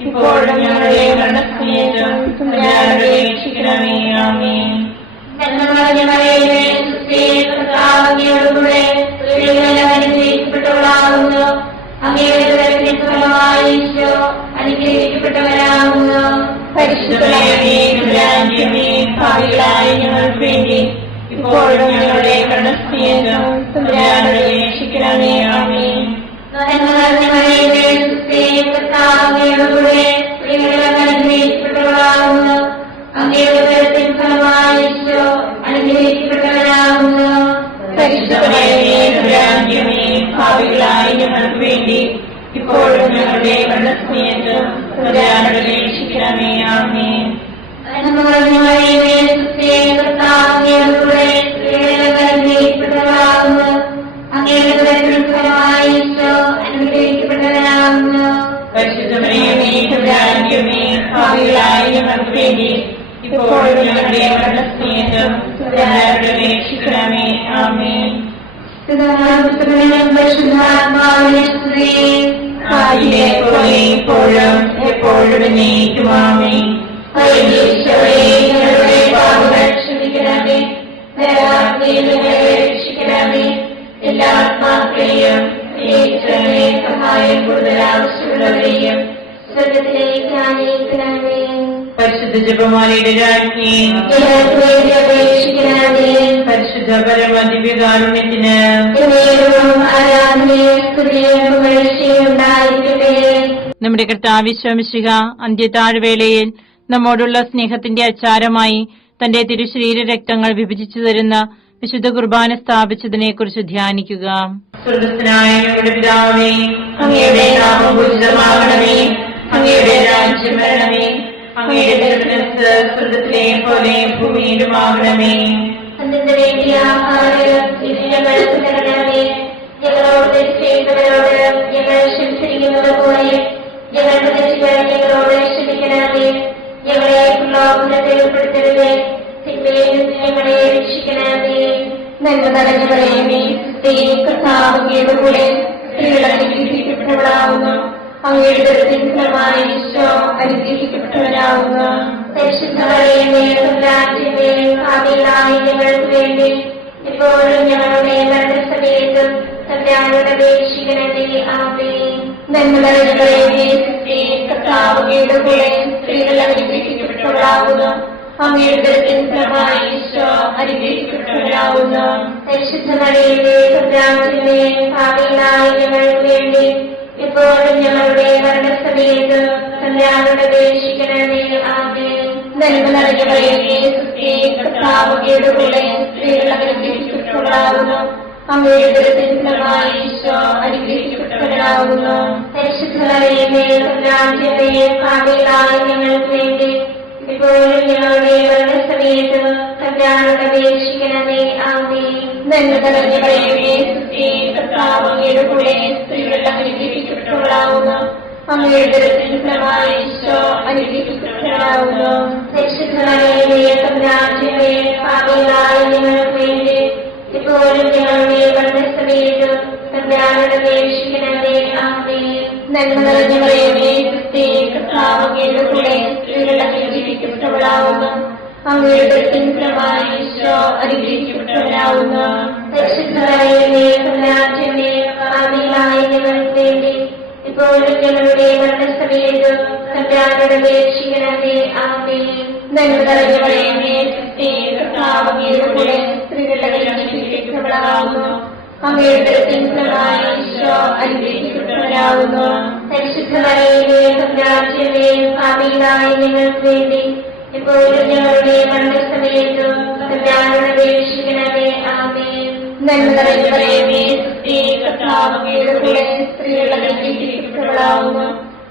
ഇപ്പോഴും ഞങ്ങളുടെ മരണസമയത്തും തമ്പുരാനോട് അപേക്ഷിക്കണമേ. ആമേൻ. കർത്താവിനോടുകൂടെ സ്ത്രീകളെല്ലാം അനുഗ്രഹിക്കപ്പെട്ടവളാകുന്നു. അങ്ങയുടെ ഉദരത്തിൻ ഫലമായി ഈശോ അനുഗ്രഹിക്കപ്പെട്ടവരാകുന്നു. പരിശുദ്ധമേ, തമ്പുരാന്റെമേ, പാപികളായ ഞങ്ങൾക്ക് വേണ്ടി ഇപ്പോഴും ഞങ്ങളുടെ മരണസമയത്തും തമ്പുരാനോട് അപേക്ഷിക്കണമേ. ആമേൻ. കർത്താവിനോടുകൂടെ സ്ത്രീകളെല്ലാം അനുഗ്രഹിക്കപ്പെട്ടവളാകുന്നു. അങ്ങയുടെ ഉദരത്തിൻ ഫലമായി ഈശോ അനുഗ്രഹിക്കപ്പെട്ടവരാകുന്നു. പരിശുദ്ധമേ, തമ്പുരാന്റെമേ, പാപികളായ ഞങ്ങൾക്ക് വേണ്ടി ഇപ്പോഴും ഞങ്ങളുടെ മരണസമയത്തും തമ്പുരാനോട് അപേക്ഷിക്കണമേ. ആമേൻ. കർത്താവിനോടുകൂടെ സ്ത്രീകളെല്ലാം അനുഗ്രഹിക്കപ്പെട്ടവളാകുന്നു. അങ്ങയുടെ ഉദരത്തിൻ ഫലമായി ഈശോ അനുഗ്രഹിക്കപ്പെട്ടവരാകുന്നു. പരിശുദ്ധമേ, തമ്പുരാന്റെമേ, പാപികളായ ഞങ്ങൾക്ക് വേണ്ടി ഇപ്പോഴും ഞങ്ങളുടെ മരണസമയത്തും തമ്പുരാനോട് അപേക്ഷിക്കണമേ. ആമേൻ. ആദിയിലെ പോലെ ഇപ്പോഴും എപ്പോഴും എന്നേക്കും. ആമേൻ. ഞങ്ങളുടെ പാപങ്ങൾ ക്ഷമിക്കണമേ. രക്ഷിക്കണമേ. എല്ലാ ആത്മാക്കളെയും പ്രത്യേകിച്ച് സഹായം കൂടുതൽ ആവശ്യമുള്ളവരെയും സ്വർഗത്തിലേക്ക് ആനയിക്കണമേ. പരിശുദ്ധ ജപമാലയുടെ രാജ്ഞി, ഞങ്ങൾക്ക് വേണ്ടി അപേക്ഷിക്കണമേ. പരിശുദ്ധ പരമദിവ്യകാരുണ്യത്തിന് ആരാധനയും സ്തുതിയും പുകഴ്ചയും ഉണ്ടായിരിക്കട്ടെ. നമ്മുടെ കർത്താവ് ഈശോ മിശിഹ അന്ത്യതാഴ്വേളയിൽ നമ്മോടുള്ള സ്നേഹത്തിന്റെ അച്ചാരമായി തന്റെ തിരുശരീര രക്തങ്ങൾ വിഭജിച്ചു തരുന്ന വിശുദ്ധ കുർബാന സ്ഥാപിച്ചതിനെ കുറിച്ച് ധ്യാനിക്കുക. സ്വർഗ്ഗസ്ഥനായ ഞങ്ങളുടെ പിതാവേ, അങ്ങയുടെ നാമം പൂജിതമാകണമേ. അങ്ങയുടെ രാജ്യം വരണമേ. അങ്ങയുടെ തിരുമനസ്സ് സ്വർഗ്ഗത്തിലെ പോലെ ഭൂമിയിലുമാകണമേ. അതിന്റെ വേണ്ടിയ ആഹാരം ഞങ്ങൾക്ക് തരണമേ. ഞങ്ങളോട് തെറ്റ് ചെയ്യുന്നവരോട് ഞങ്ങൾ ക്ഷമിച്ചിരിക്കുന്നത് പോലെ ഞങ്ങളുടെ തെറ്റുകൾ ഞങ്ങളോട് ക്ഷമിക്കണമേ. ഞങ്ങളെ പ്രലോഭനത്തിൽ ഉൾപ്പെടുത്തരുതേ. തിന്മയിൽ നിന്ന് ഞങ്ങളെ രക്ഷിക്കണമേ. നന്മ നിറഞ്ഞവളേ, കർത്താവിന്റെ കൂടെ സ്ത്രീകൾ അനുഗ്രഹിക്കപ്പെട്ടവളാകുന്നു. അങ്ങയുടെ ഉദരത്തിൻ ഫലമായി ഈശോ അനുഗ്രഹിക്കപ്പെട്ടവരാകുന്നു. പരിശുദ്ധ മറിയമേ, തമ്പുരാന്റെമേ, പാപികളായ ഞങ്ങൾക്ക് വേണ്ടി ഇപ്പോഴും ഞങ്ങളുടെ മരണസമയത്തും തമ്പുരാനോട് അപേക്ഷിക്കണമേ. ആമേൻ. നന്മ നിറഞ്ഞവളേ, കർത്താവിന്റെ കൂടെ സ്ത്രീകൾ അനുഗ്രഹിക്കപ്പെട്ടവളാകുന്നു. അങ്ങയുടെ ഉദരത്തിൻ ഫലമായി ഈശോ അനുഗ്രഹിക്കപ്പെട്ടവരാകുന്നു. പരിശുദ്ധ മറിയമേ, തമ്പുരാന്റെമേ, പാപികളായ ഞങ്ങൾക്ക് വേണ്ടി ഇപ്പോഴും ഞങ്ങളുടെ മരണസമയത്തും തമ്പുരാനോട് അപേക്ഷിക്കണമേ. ആമേൻ. നന്മ നിറഞ്ഞവളേ, കർത്താവിന്റെ കൂടെ സ്ത്രീകൾ അനുഗ്രഹിക്കപ്പെട്ടവളാകുന്നു. അങ്ങയുടെ ഉദരത്തിൻ ഫലമായി ഈശോ അനുഗ്രഹിക്കപ്പെട്ടവരാകുന്നു. പരിശുദ്ധ മറിയമേ, തമ്പുരാന്റെമേ, പാപികളായ ഞങ്ങൾക്ക് വേണ്ടി ഇപ്പോഴും ഞങ്ങളുടെ മരണസമയത്തും തമ്പുരാനോട് അപേക്ഷിക്കണമേ. ആമേൻ. നന്മ നിറഞ്ഞവളേ, കർത്താവിന്റെ കൂടെ സ്ത്രീകൾ അനുഗ്രഹിക്കപ്പെട്ടവളാകുന്നു. അങ്ങയുടെ ഉദരത്തിൻ ഫലമായി ഈശോ അനുഗ്രഹിക്കപ്പെട്ടവരാകുന്നു. പരിശുദ്ധ മറിയമേ, തമ്പുരാന്റെമേ, പാപികളായ ഞങ്ങൾക്ക് വേണ്ടി ഇപ്പോഴും ഞങ്ങളുടെ മരണസമയത്തും തമ്പുരാനോട് അപേക്ഷിക്കണമേ. ആമേൻ. നന്മ നിറഞ്ഞവളേ, കർത്താവിന്റെ കൂടെ സ്ത്രീകൾ അനുഗ്രഹിക്കപ്പെട്ടവളാകുന്നു. അങ്ങയുടെ ഉദരത്തിൻ ഫലമായി ഈശോ അനുഗ്രഹിക്കപ്പെട്ടവരാകുന്നു. പരിശുദ്ധ മറിയമേ, തമ്പുരാന്റെമേ, പാപികളായ ഞങ്ങൾക്ക് വേണ്ടി ഇപ്പോഴും ഞങ്ങളുടെ മരണസമയത്തും തമ്പുരാനോട് അപേക്ഷിക്കണമേ. ആമേൻ. നന്മ നിറഞ്ഞവളേ, കർത്താവിന്റെ കൂടെ സ്ത്രീകൾ അനുഗ്രഹിക്കപ്പെട്ടവളാകുന്നു. അങ്ങയുടെ ഉദരത്തിൻ ഫലമായി ഈശോ അനുഗ്രഹിക്കപ്പെട്ടവരാകുന്നു. പരിശുദ്ധ മറിയമേ, തമ്പുരാന്റെമേ, പാപികളായ ഞങ്ങൾക്ക് വേണ്ടി ഇപ്പോഴും ഞങ്ങളുടെ മരണസമയത്തും തമ്പുരാനോട് അപേക്ഷിക്കണമേ. ആമേൻ. നന്മ നിറഞ്ഞവളേ, കർത്താവിന്റെ കൂടെ സ്ത്രീകൾ അനുഗ്രഹിക്കപ്പെട്ടവളാകുന്നു.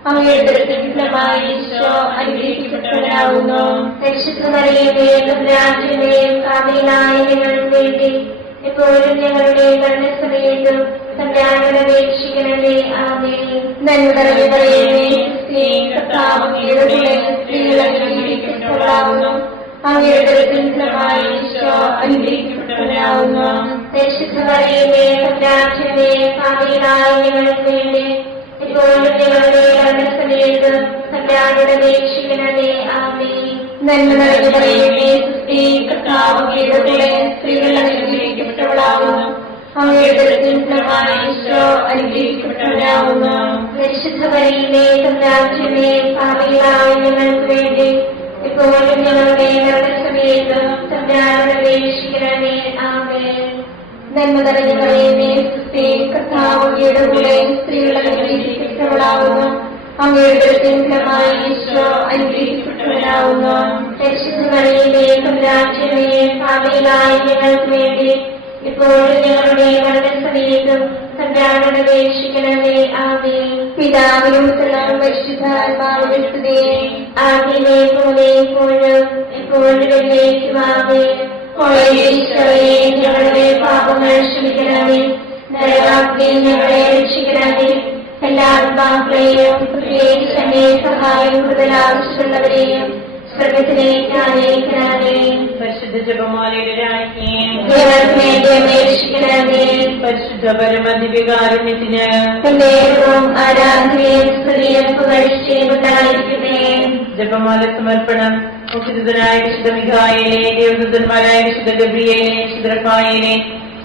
അങ്ങയുടെ ഉദരത്തിൻ ഫലമായി ഈശോ അനുഗ്രഹിക്കപ്പെട്ടവരാകുന്നു. പരിശുദ്ധ മറിയമേ, തമ്പുരാന്റെമേ, പാപികളായ ഞങ്ങൾക്ക് വേണ്ടി ഇപ്പോഴും ഞങ്ങളുടെ മരണസമയത്തും തമ്പുരാനോട് അപേക്ഷിക്കണമേ. ആമേൻ. നന്മ നിറഞ്ഞവളേ, കർത്താവിന്റെ കൂടെ സ്ത്രീകൾ അനുഗ്രഹിക്കപ്പെട്ടവളാകുന്നു. അങ്ങയുടെ ഉദരത്തിൻ ഫലമായി ഈശോ അനുഗ്രഹിക്കപ്പെട്ടവരാകുന്നു. പരിശുദ്ധ മറിയമേ, തമ്പുരാന്റെമേ, പാപികളായ ഞങ്ങൾക്ക് വേണ്ടി ഇപ്പോഴും ഞങ്ങളുടെ മരണസമയത്ത് തമ്പുരാനോട് അപേക്ഷിക്കണമേ. ആമേൻ. നന്മ നിറഞ്ഞ മറിയമേ, സുസ്തി, കർത്താവ് അങ്ങയുടെ കൂടെ സ്ത്രീകൾ അനുഗ്രഹിക്കപ്പെട്ടവളാകുന്നു. അങ്ങയുടെ ഫലമായ ഈശോ അനുഗ്രഹിക്കപ്പെട്ടവനാകുന്നു. പരിശുദ്ധ മറിയമേ, തമ്പുരാന്റെ പാപികളായ ഞങ്ങൾക്ക് വേണ്ടി ഇപ്പോഴും ഞങ്ങളുടെ മരണസമയത്ത് തമ്പുരാനോട് അപേക്ഷിക്കണമേ. ആമേൻ. നന്മ നിറഞ്ഞ മറിയമേ, സുസ്തി, കർത്താവ് അങ്ങയുടെ കൂടെ സ്ത്രീകൾ അനുഗ്രഹിക്കപ്പെട്ടവളാകുന്നു. അങ്ങയുടെ ഫലമായ ഈശോ അനുഗ്രഹിക്കപ്പെട്ടവനാകുന്നു. പരിശുദ്ധ മറിയമേ, തമ്പുരാന്റെ പാപികളായ ഞങ്ങൾക്ക് വേണ്ടി ഇപ്പോഴും ഞങ്ങളുടെ മരണസമയത്തും തമ്പുരാനോട് അപേക്ഷിക്കണമേ. ആമേൻ. പിതാവിനും പുത്രനും പരിശുദ്ധാത്മാവിനും സ്തുതി. ആദ്യമേ പോലെ ഇപ്പോഴും എപ്പോഴും എന്നേക്കും. ആമേൻ. ഈശോയെ, ഞങ്ങളുടെ പാപങ്ങൾ ക്ഷമിക്കണമേ. നരകാഗ്നിയിൽ ഞങ്ങളെ രക്ഷിക്കണമേ. എല്ലാ ആത്മാക്കളെയും പ്രത്യേകിച്ച് എന്നെ സഹായം കൂടുതൽ ആവശ്യമുള്ളവരെയും സ്വർഗത്തിലേക്ക് ആനയിക്കണമേ. പരിശുദ്ധ ജപമാലയുടെ രാജ്ഞിയെ ഞങ്ങൾക്ക് വേണ്ടി അപേക്ഷിക്കണമേ. പരിശുദ്ധ പരമദിവ്യകാരുണ്യത്തിന് എന്നേക്കും ആരാധനയും സ്തുതിയും പുകഴ്ചയും ഉണ്ടായിരിക്കട്ടെ. ജപമാല സമർപ്പണം. മുഖ്യദൂതനായ വിശുദ്ധ മിഖായേലെ, ദേവദൂതന്മാരായ വിശുദ്ധ ഗബ്രിയേലെ, വിശുദ്ധ റഫായേലെ,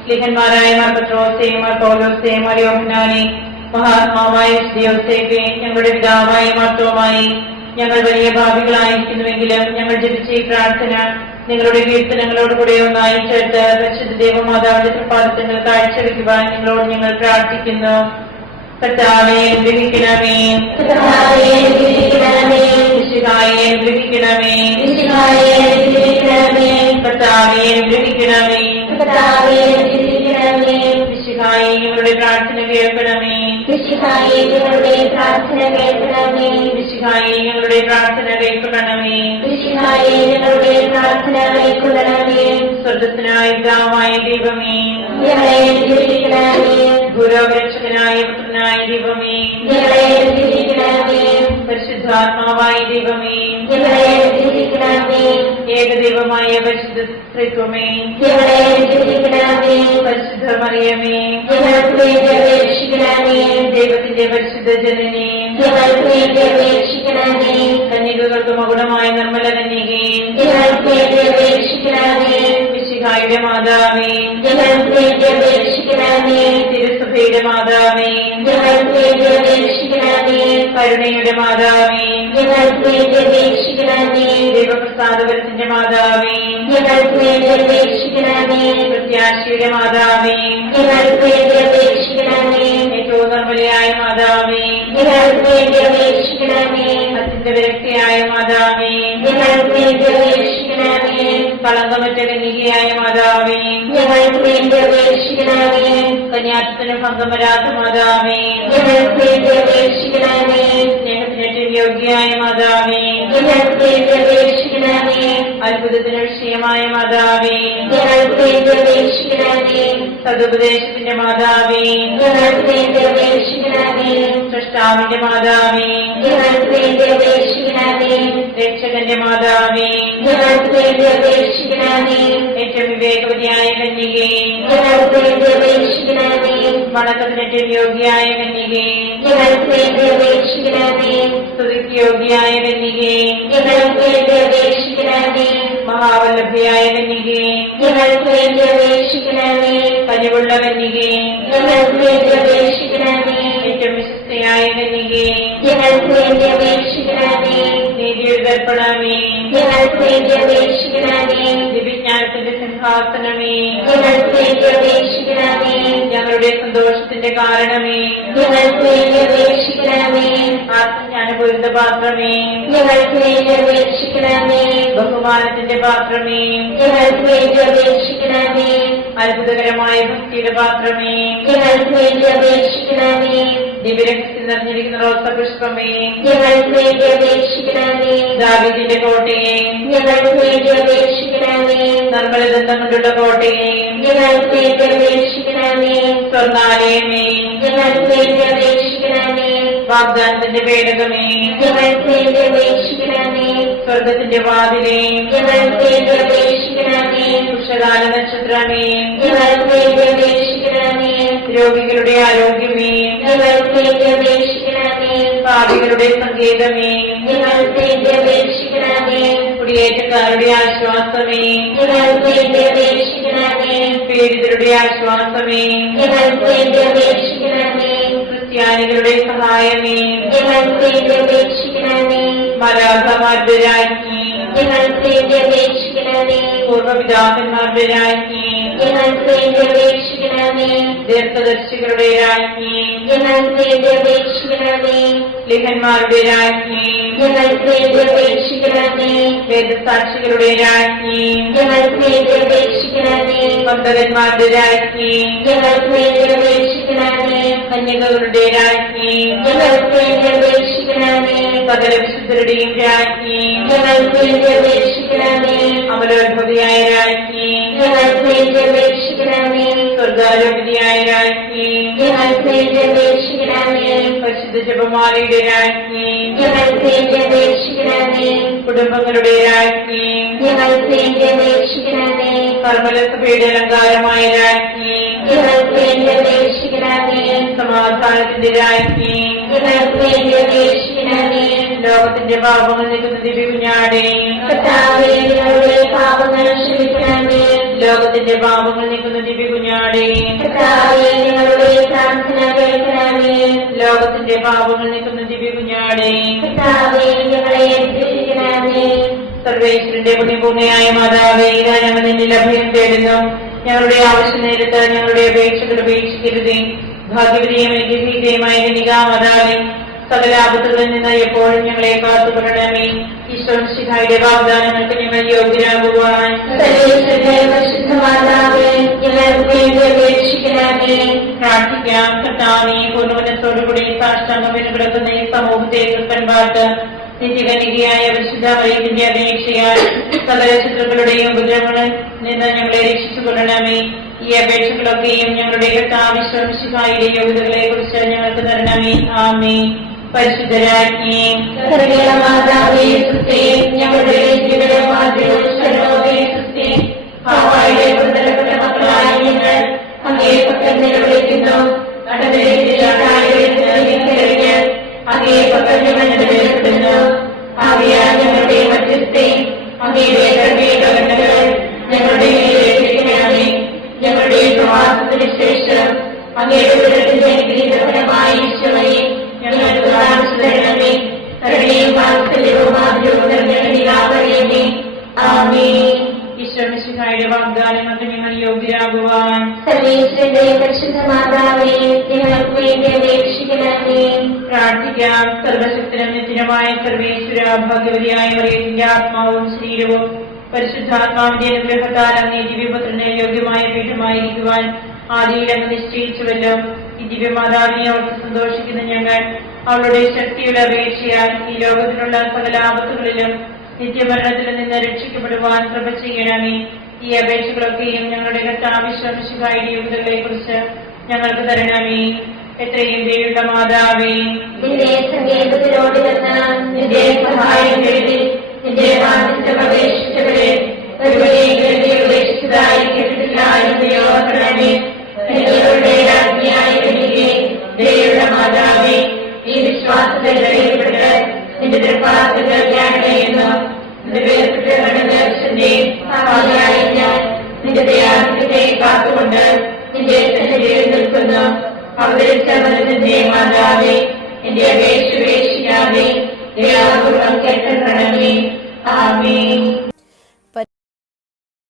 ലേഖന്മാരായ മാർ പത്രോസേ, മാർ പൗലോസേ, മാർ യോഹന്നാനെ, മഹാത്മാവായ വിശുദ്ധ യോസേഫേ, ഞങ്ങളുടെ പിതാവായ മാർത്തോമായി, ഞങ്ങൾ വലിയ ഭാവികളായിരിക്കുന്നുവെങ്കിലും ഞങ്ങൾ ജപിച്ച ഈ പ്രാർത്ഥന നിങ്ങളുടെ കീർത്തനങ്ങളോടുകൂടെ ഒന്നായി ചേർത്ത് പരിശുദ്ധ ദേവമാതാവിന്റെ തൃപ്പാദങ്ങൾ കാഴ്ചവെക്കുവാൻ നിങ്ങളോട് ഞങ്ങൾ പ്രാർത്ഥിക്കുന്നു. കർത്താവേ, അനുഗ്രഹിക്കണമേ. കർത്താവേ, അനുഗ്രഹിക്കണമേ. മിശിഹായെ, അനുഗ്രഹിക്കണമേ. മിശിഹായെ, അനുഗ്രഹിക്കണമേ. കർത്താവേ, അനുഗ്രഹിക്കണമേ. കർത്താവേ, അനുഗ്രഹിക്കണമേ. മിശിഹായെ, ഞങ്ങളുടെ പ്രാർത്ഥന കേൾക്കണമേ. മിശിഹായെ, ഞങ്ങളുടെ പ്രാർത്ഥന കേൾക്കണമേ. മിശിഹായെ, ഞങ്ങളുടെ പ്രാർത്ഥന കേൾക്കണമേ. മിശിഹായെ, ഞങ്ങളുടെ പ്രാർത്ഥന കേൾക്കണമേ. സ്വർഗസ്വനായ പിതാവായ ദൈവമേ, ഞങ്ങളെ അനുഗ്രഹിക്കണമേ. ഗുരുരക്ഷകനായ പുത്രനായ ദൈവമേ, ഞങ്ങളെ അനുഗ്രഹിക്കണമേ. പരിശുദ്ധാത്മാവായ ദൈവമേ, ഞങ്ങളെ അനുഗ്രഹിക്കണമേ. ഏകദൈവമായ പരിശുദ്ധ ത്രിത്വമേ, ഞങ്ങളെ അനുഗ്രഹിക്കണമേ. പരിശുദ്ധ മറിയമേ, ഞങ്ങൾക്ക് വേണ്ടി അപേക്ഷിക്കണമേ. ദൈവത്തിന്റെ പരിശുദ്ധ ജനനേ, ഞങ്ങൾക്ക് വേണ്ടി അപേക്ഷിക്കണമേ. കന്യകകൾക്ക് മകുടമായ നിർമ്മല കന്യകേ, ഞങ്ങൾക്ക് വേണ്ടി അപേക്ഷിക്കണമേ. മിശിഹായുടെ മാതാവേ, ഞങ്ങൾക്ക് വേണ്ടി അപേക്ഷിക്കണമേ. തിരുസഭയുടെ മാതാവേ, ഞങ്ങൾക്ക് വേണ്ടി അപേക്ഷിക്കണമേ. കരുണയുടെ മാതാവേ, ഞങ്ങൾക്ക് വേണ്ടി അപേക്ഷിക്കണമേ. ദൈവപ്രസാദപരത്തിന്റെ മാതാവേ, ഞങ്ങൾക്ക് വേണ്ടി അപേക്ഷിക്കണമേ. പ്രത്യാശയുടെ മാതാവേ, ഞങ്ങൾക്ക് വേണ്ടി അപേക്ഷിക്കണമേ. ഏറ്റവും നിർമ്മലയായ മാതാവേ, ഞങ്ങൾക്ക് വേണ്ടി അപേക്ഷിക്കണമേ. അത്യന്ത വിരക്തിയായ മാതാവേ, ഞങ്ങൾക്ക് വേണ്ടി അപേക്ഷിക്കണമേ. കളങ്കമറ്റ കന്യകയായ മാതാവേ, ഞങ്ങൾക്ക് വേണ്ടി അപേക്ഷിക്കണമേ. കന്യാത്വത്തിന് ഭംഗം വരാത്ത മാതാവേ, ഞങ്ങൾക്ക് വേണ്ടി അപേക്ഷിക്കണമേ. സ്നേഹത്തിനേറ്റവും യോഗ്യയായ മാതാവേ, ഞങ്ങൾക്ക് വേണ്ടി അപേക്ഷിക്കണമേ. അത്ഭുതത്തിന് വിഷയമായ മാതാവേ, ഞങ്ങൾക്ക് വേണ്ടി അപേക്ഷിക്കണമേ. സതുപദേശത്തിന്റെ മാതാവേ, ഞങ്ങൾക്ക് വേണ്ടി അപേക്ഷിക്കണമേ. സൃഷ്ടാവിന്റെ മാതാവേ, ഞങ്ങൾക്ക് വേണ്ടി അപേക്ഷിക്കണമേ. രക്ഷകന്റെ മാതാവേ, ഞങ്ങൾക്ക് വേണ്ടി അപേക്ഷിക്കണമേ. ഏറ്റവും വിവേകവതിയായ കന്യകേ, ഞങ്ങൾക്ക് വേണ്ടി അപേക്ഷിക്കണമേ. വണക്കത്തിനേറ്റവും യോഗ്യയായ കന്യകേ, ഞങ്ങൾക്ക് വേണ്ടി അപേക്ഷിക്കണമേ. സ്തുതിക്ക് യോഗ്യയായ കന്യകേ, ഞങ്ങൾക്ക് വേണ്ടി അപേക്ഷിക്കണമേ. മഹാവല്ലഭയായ കന്യകേ, ഞങ്ങൾക്ക് വേണ്ടി അപേക്ഷിക്കണമേ. കനിവുള്ള കന്യകേ, ഞങ്ങൾക്ക് വേണ്ടി അപേക്ഷിക്കണമേ. ഏറ്റവും വിശുദ്ധയായ കന്യകേ, ഞങ്ങൾക്ക് വേണ്ടി അപേക്ഷിക്കണമേ. നീതിയുടെ ദർപ്പണമേ, ഞങ്ങൾക്ക് വേണ്ടി അപേക്ഷിക്കണമേ. ദിവ്യജ്ഞാനത്തിന്റെ സിംഹാസനമേ, ഞങ്ങൾക്ക് വേണ്ടി അപേക്ഷിക്കണമേ. ഞങ്ങളുടെ സന്തോഷത്തിന്റെ കാരണമേ, ഞങ്ങൾക്ക് വേണ്ടി അപേക്ഷിക്കണമേ. ആത്മജ്ഞാനപൂരിത പാത്രമേ, ഞങ്ങൾക്ക് വേണ്ടി അപേക്ഷിക്കണമേ. ബഹുമാനത്തിന്റെ പാത്രമേ, ഞങ്ങൾക്ക് വേണ്ടി അപേക്ഷിക്കണമേ. അത്ഭുതകരമായ ഭക്തിയുടെ പാത്രമേ, ഞങ്ങൾക്ക് വേണ്ടി അപേക്ഷിക്കണമേ. ദിവ്യരഹസ്യം നിറഞ്ഞിരിക്കുന്ന റോസപുഷ്പമേ, ഞങ്ങൾക്ക് വേണ്ടി അപേക്ഷിക്കണമേ. ദാവീദിന്റെ കോട്ടയെ, ഞങ്ങൾക്ക് വേണ്ടി അപേക്ഷിക്കണമേ. നിർമ്മലദന്തം കൊണ്ടുള്ള കോട്ടയെ, ഞങ്ങൾക്ക് വേണ്ടി അപേക്ഷിക്കണമേ. സ്വർണ്ണാലയമേ, ഞങ്ങൾക്ക് വേണ്ടി അപേക്ഷിക്കണമേ. വാഗ്ദാനത്തിന്റെ പേടകമേ, ഞങ്ങൾക്ക് വേണ്ടി അപേക്ഷിക്കണമേ. സ്വർഗത്തിന്റെ വാതിലേ, ഞങ്ങൾക്ക് വേണ്ടി അപേക്ഷിക്കണമേ. ഉഷകാല നക്ഷത്രമേ, ഞങ്ങൾക്ക് വേണ്ടി അപേക്ഷിക്കണമേ. രോഗികളുടെ ആരോഗ്യമേ, ഞങ്ങൾക്ക് വേണ്ടി അപേക്ഷിക്കണമേ. പാപികളുടെ സങ്കേതമേ, ഞങ്ങൾക്ക് വേണ്ടി അപേക്ഷിക്കണമേ. കുടിയേറ്റക്കാരുടെ ആശ്വാസമേ, ഞങ്ങൾക്ക് വേണ്ടി അപേക്ഷിക്കണമേ. പീഡിതരുടെ ആശ്വാസമേ, ഞങ്ങൾക്ക് വേണ്ടി അപേക്ഷിക്കണമേ. ക്രിസ്ത്യാനികളുടെ സഹായമേ, ഞങ്ങൾക്ക് വേണ്ടി അപേക്ഷിക്കണമേ. മാലാഖമാരുടെ രാജ്ഞി, ഞങ്ങൾക്ക് വേണ്ടി അപേക്ഷിക്കണമേ. പൂർവ്വപിതാക്കന്മാരുടെ രാജ്ഞി, ഞങ്ങൾക്ക് വേണ്ടി അപേക്ഷിക്കണമേ. ദീർഘദർശികളുടെ രാജ്ഞി, ഞങ്ങൾക്ക് വേണ്ടി അപേക്ഷിക്കണമേ. ലിഹന്മാരുടെ രാജ്ഞി, ഞങ്ങൾക്ക് വേണ്ടി അപേക്ഷിക്കണമേ. വേദസാക്ഷികളുടെ രാജ്ഞി, ഞങ്ങൾക്ക് വേണ്ടി അപേക്ഷിക്കണമേ. വന്ദകന്മാരുടെ രാജ്ഞി, ഞങ്ങൾക്ക് വേണ്ടി അപേക്ഷിക്കണമേ. കന്യകകളുടെ രാജ്ഞി, ഞങ്ങൾക്ക് വേണ്ടി അപേക്ഷിക്കണമേ. സകല വിശുദ്ധരുടെയും രാജ്ഞി, ഞങ്ങൾക്ക് വേണ്ടി അപേക്ഷിക്കണമേ. അമലോത്ഭവിയായ രാജ്ഞി, ഞങ്ങൾക്ക് വേണ്ടി അപേക്ഷിക്കണമേ. സ്വർഗാരോപതിയായ രാജ്ഞി, ഞങ്ങൾക്ക് വേണ്ടി അപേക്ഷിക്കണമേ. പരിശുദ്ധ ജപമാലയുടെ രാജ്ഞി, ഞങ്ങൾക്ക് വേണ്ടി അപേക്ഷിക്കണമേ. കുടുംബങ്ങളുടെ രാജ്ഞി, ഞങ്ങൾക്ക് വേണ്ടി അപേക്ഷിക്കണമേ. കർമ്മലസഭയുടെ അലങ്കാരമായ രാജ്ഞി, ഞങ്ങൾക്ക് വേണ്ടി അപേക്ഷിക്കണമേ. സമാധാനത്തിന്റെ രാജ്ഞി, ഞങ്ങൾക്ക് വേണ്ടി അപേക്ഷിക്കണമേ. ലോകത്തിന്റെ പാപങ്ങൾ നീക്കുന്ന ദിവ്യകുഞ്ഞാടേ, കർത്താവേ, ഞങ്ങളുടെ പാപങ്ങൾ ക്ഷമിക്കണമേ. ലോകത്തിന്റെ പാപങ്ങൾ നീക്കുന്ന ദിവ്യകുഞ്ഞാടേ, കർത്താവേ, ഞങ്ങളുടെ പ്രാർത്ഥന കേൾക്കണമേ. ലോകത്തിന്റെ പാപങ്ങൾ നീക്കുന്ന ദിവ്യകുഞ്ഞാടേ, കർത്താവേ, ഞങ്ങളെ രക്ഷിക്കണമേ. സർവേശ്വരന്റെ പുണ്യപൂർണ്ണയായ മാതാവേ, ഇതാ ഞങ്ങൾ നിന്നിൽ അഭയം തേടുന്നു. ഞങ്ങളുടെ ആവശ്യ നേരത്ത് ഞങ്ങളുടെ അപേക്ഷകൾ ഉപേക്ഷിക്കരുതേ. ഭാഗ്യവതിയും ഏകീകൃതയുമായ കന്യകാമാതാവേ, സകല ആപത്തുകളിൽ നിന്ന് എപ്പോഴും ഞങ്ങളെ കാത്തുകൊള്ളണമേ. ഈശ്വരന്റെ വാഗ്ദാനങ്ങൾക്ക് ഞങ്ങൾ യോഗ്യരാകുവാൻ സർവേശ്വരന്റെ പരിശുദ്ധ മാതാവേ, ഞങ്ങൾക്ക് വേണ്ടി അപേക്ഷിക്കണമേ. പ്രാർത്ഥിക്കാം. കർത്താവേ, പൂർണ്ണമനത്തോടുകൂടി സാഷ്ടാംഗം കിടക്കുന്ന ഈ സമൂഹത്തെ കൃപ്പൻപാട്ട് നിത്യകന്യകയായ പരിശുദ്ധ മറിയത്തിന്റെ അപേക്ഷയാൽ സകല ശത്രുക്കളുടെയും ഉപദ്രവങ്ങളിൽ നിന്ന് ഞങ്ങളെ രക്ഷിച്ചുകൊള്ളണമേ. ഈ അപേക്ഷകളൊക്കെയും ഞങ്ങളുടെ കർത്താവിശ്വസിഹായുടെ യോഗ്യതകളെ കുറിച്ച് ഞങ്ങൾക്ക് തരണമേ. ആമേൻ. പരിശുദ്ധരാജ്ഞി, കരുണയുള്ള മാതാവേ, സ്തുതി. ഞങ്ങളുടെ ജീവിതമാർഗ്ഗവും ശരണമേ, സ്തുതി. ഹവ്വായുടെ പുത്രപ്പെട്ട മക്കളായ ഞങ്ങൾ അങ്ങേ പക്കൽ നിലവിളിക്കുന്നു. അങ്ങേ പക്കൽ ഞങ്ങൾ നിലവിളിക്കുന്നു. ആകയാൽ ഞങ്ങളുടെ മധ്യസ്ഥേ, അങ്ങയുടെ കരുണകൾ ഞങ്ങളുടെ മേലേൽപ്പിക്കണമേ. ഞങ്ങളുടെ പ്രവാസത്തിന് ശേഷം അങ്ങയുടെ ഉദരത്തിന്റെ അനുഗ്രഹീതഫലമായ ഈശോയെ ഞങ്ങൾക്ക് കാണിച്ചു തരണമേ. കരുണയും വാത്സല്യവും ആദരവും നിറഞ്ഞ കന്യകാമറിയമേ, ആമേൻ. ഈശ്വരന്റെ വാഗ്ദാനങ്ങൾക്ക് ഞങ്ങൾ യോഗ്യരാകുവാൻ സർവേശ്വരന്റെ പരിശുദ്ധ മാതാവേ, ഞങ്ങൾക്ക് വേണ്ടി അപേക്ഷിക്കണമേ. പ്രാർത്ഥിക്കാം. സർവശക്തനും നിത്യനുമായ സർവേശ്വര, ഭാഗ്യവതിയായ മറിയത്തിന്റെ ആത്മാവും ശരീരവും പരിശുദ്ധാത്മാവിന്റെ അനുഗ്രഹത്താൽ അങ്ങേ ദിവ്യപുത്രന് യോഗ്യമായ പീഠമായിരിക്കുവാൻ ആദിയിൽ അങ്ങ് നിശ്ചയിച്ചുവല്ലോ. ഈ ദിവ്യമാതാവിനെ ഓർത്ത് സന്തോഷിക്കുന്ന ഞങ്ങൾ അവളുടെ ശക്തിയുടെ അപേക്ഷയാൽ ഈ ലോകത്തിലുള്ള സകല ആപത്തുകളിലും നിത്യമരണത്തിൽ നിന്ന് രക്ഷിക്കപ്പെടുവാൻ കൃപ ചെയ്യണമേ. ഈ അപേക്ഷകളൊക്കെയും ഞങ്ങളുടെ കർത്താവിശ്വസിഹായുടെ യോഗ്യതകളെ കുറിച്ച് ഞങ്ങൾക്ക് തരണമേ. എത്രയും ദയുള്ള മാതാവേ, നിന്റെ സങ്കേതത്തിലോട് നിന്ന് നിന്റെ സഹായം തേടി നിന്റെ മാധ്യസ്ഥം അപേക്ഷിച്ചവരെ ഒരുവരെയും ഉപേക്ഷിച്ചതായി കേട്ടിട്ടില്ല എന്ന് ഓർക്കണമേ. നിങ്ങളുടെ രാജ്ഞിയായ കന്യകേ, ദയുള്ള മാതാവേ, ഈ വിശ്വാസത്തിൽ ധൈര്യപ്പെട്ട് നിന്റെ തൃപ്പാദത്തിൽ ധ്യാനിക്കുന്നു. നിന്റെ വേർപെട്ട ദർശന്റെ സഹായിയായി ഞാൻ നിന്റെ ദയാനത്തെ കാത്തുകൊണ്ട് നിന്റെ സന്നിധിയിൽ നിൽക്കുന്നു. അവതരിച്ച മരുന്നിന്റെ മാതാവേ, എന്റെ അപേക്ഷ ഉപേക്ഷിക്കാതെ ദയാപൂർവം കേട്ടണമേ. ആമേൻ.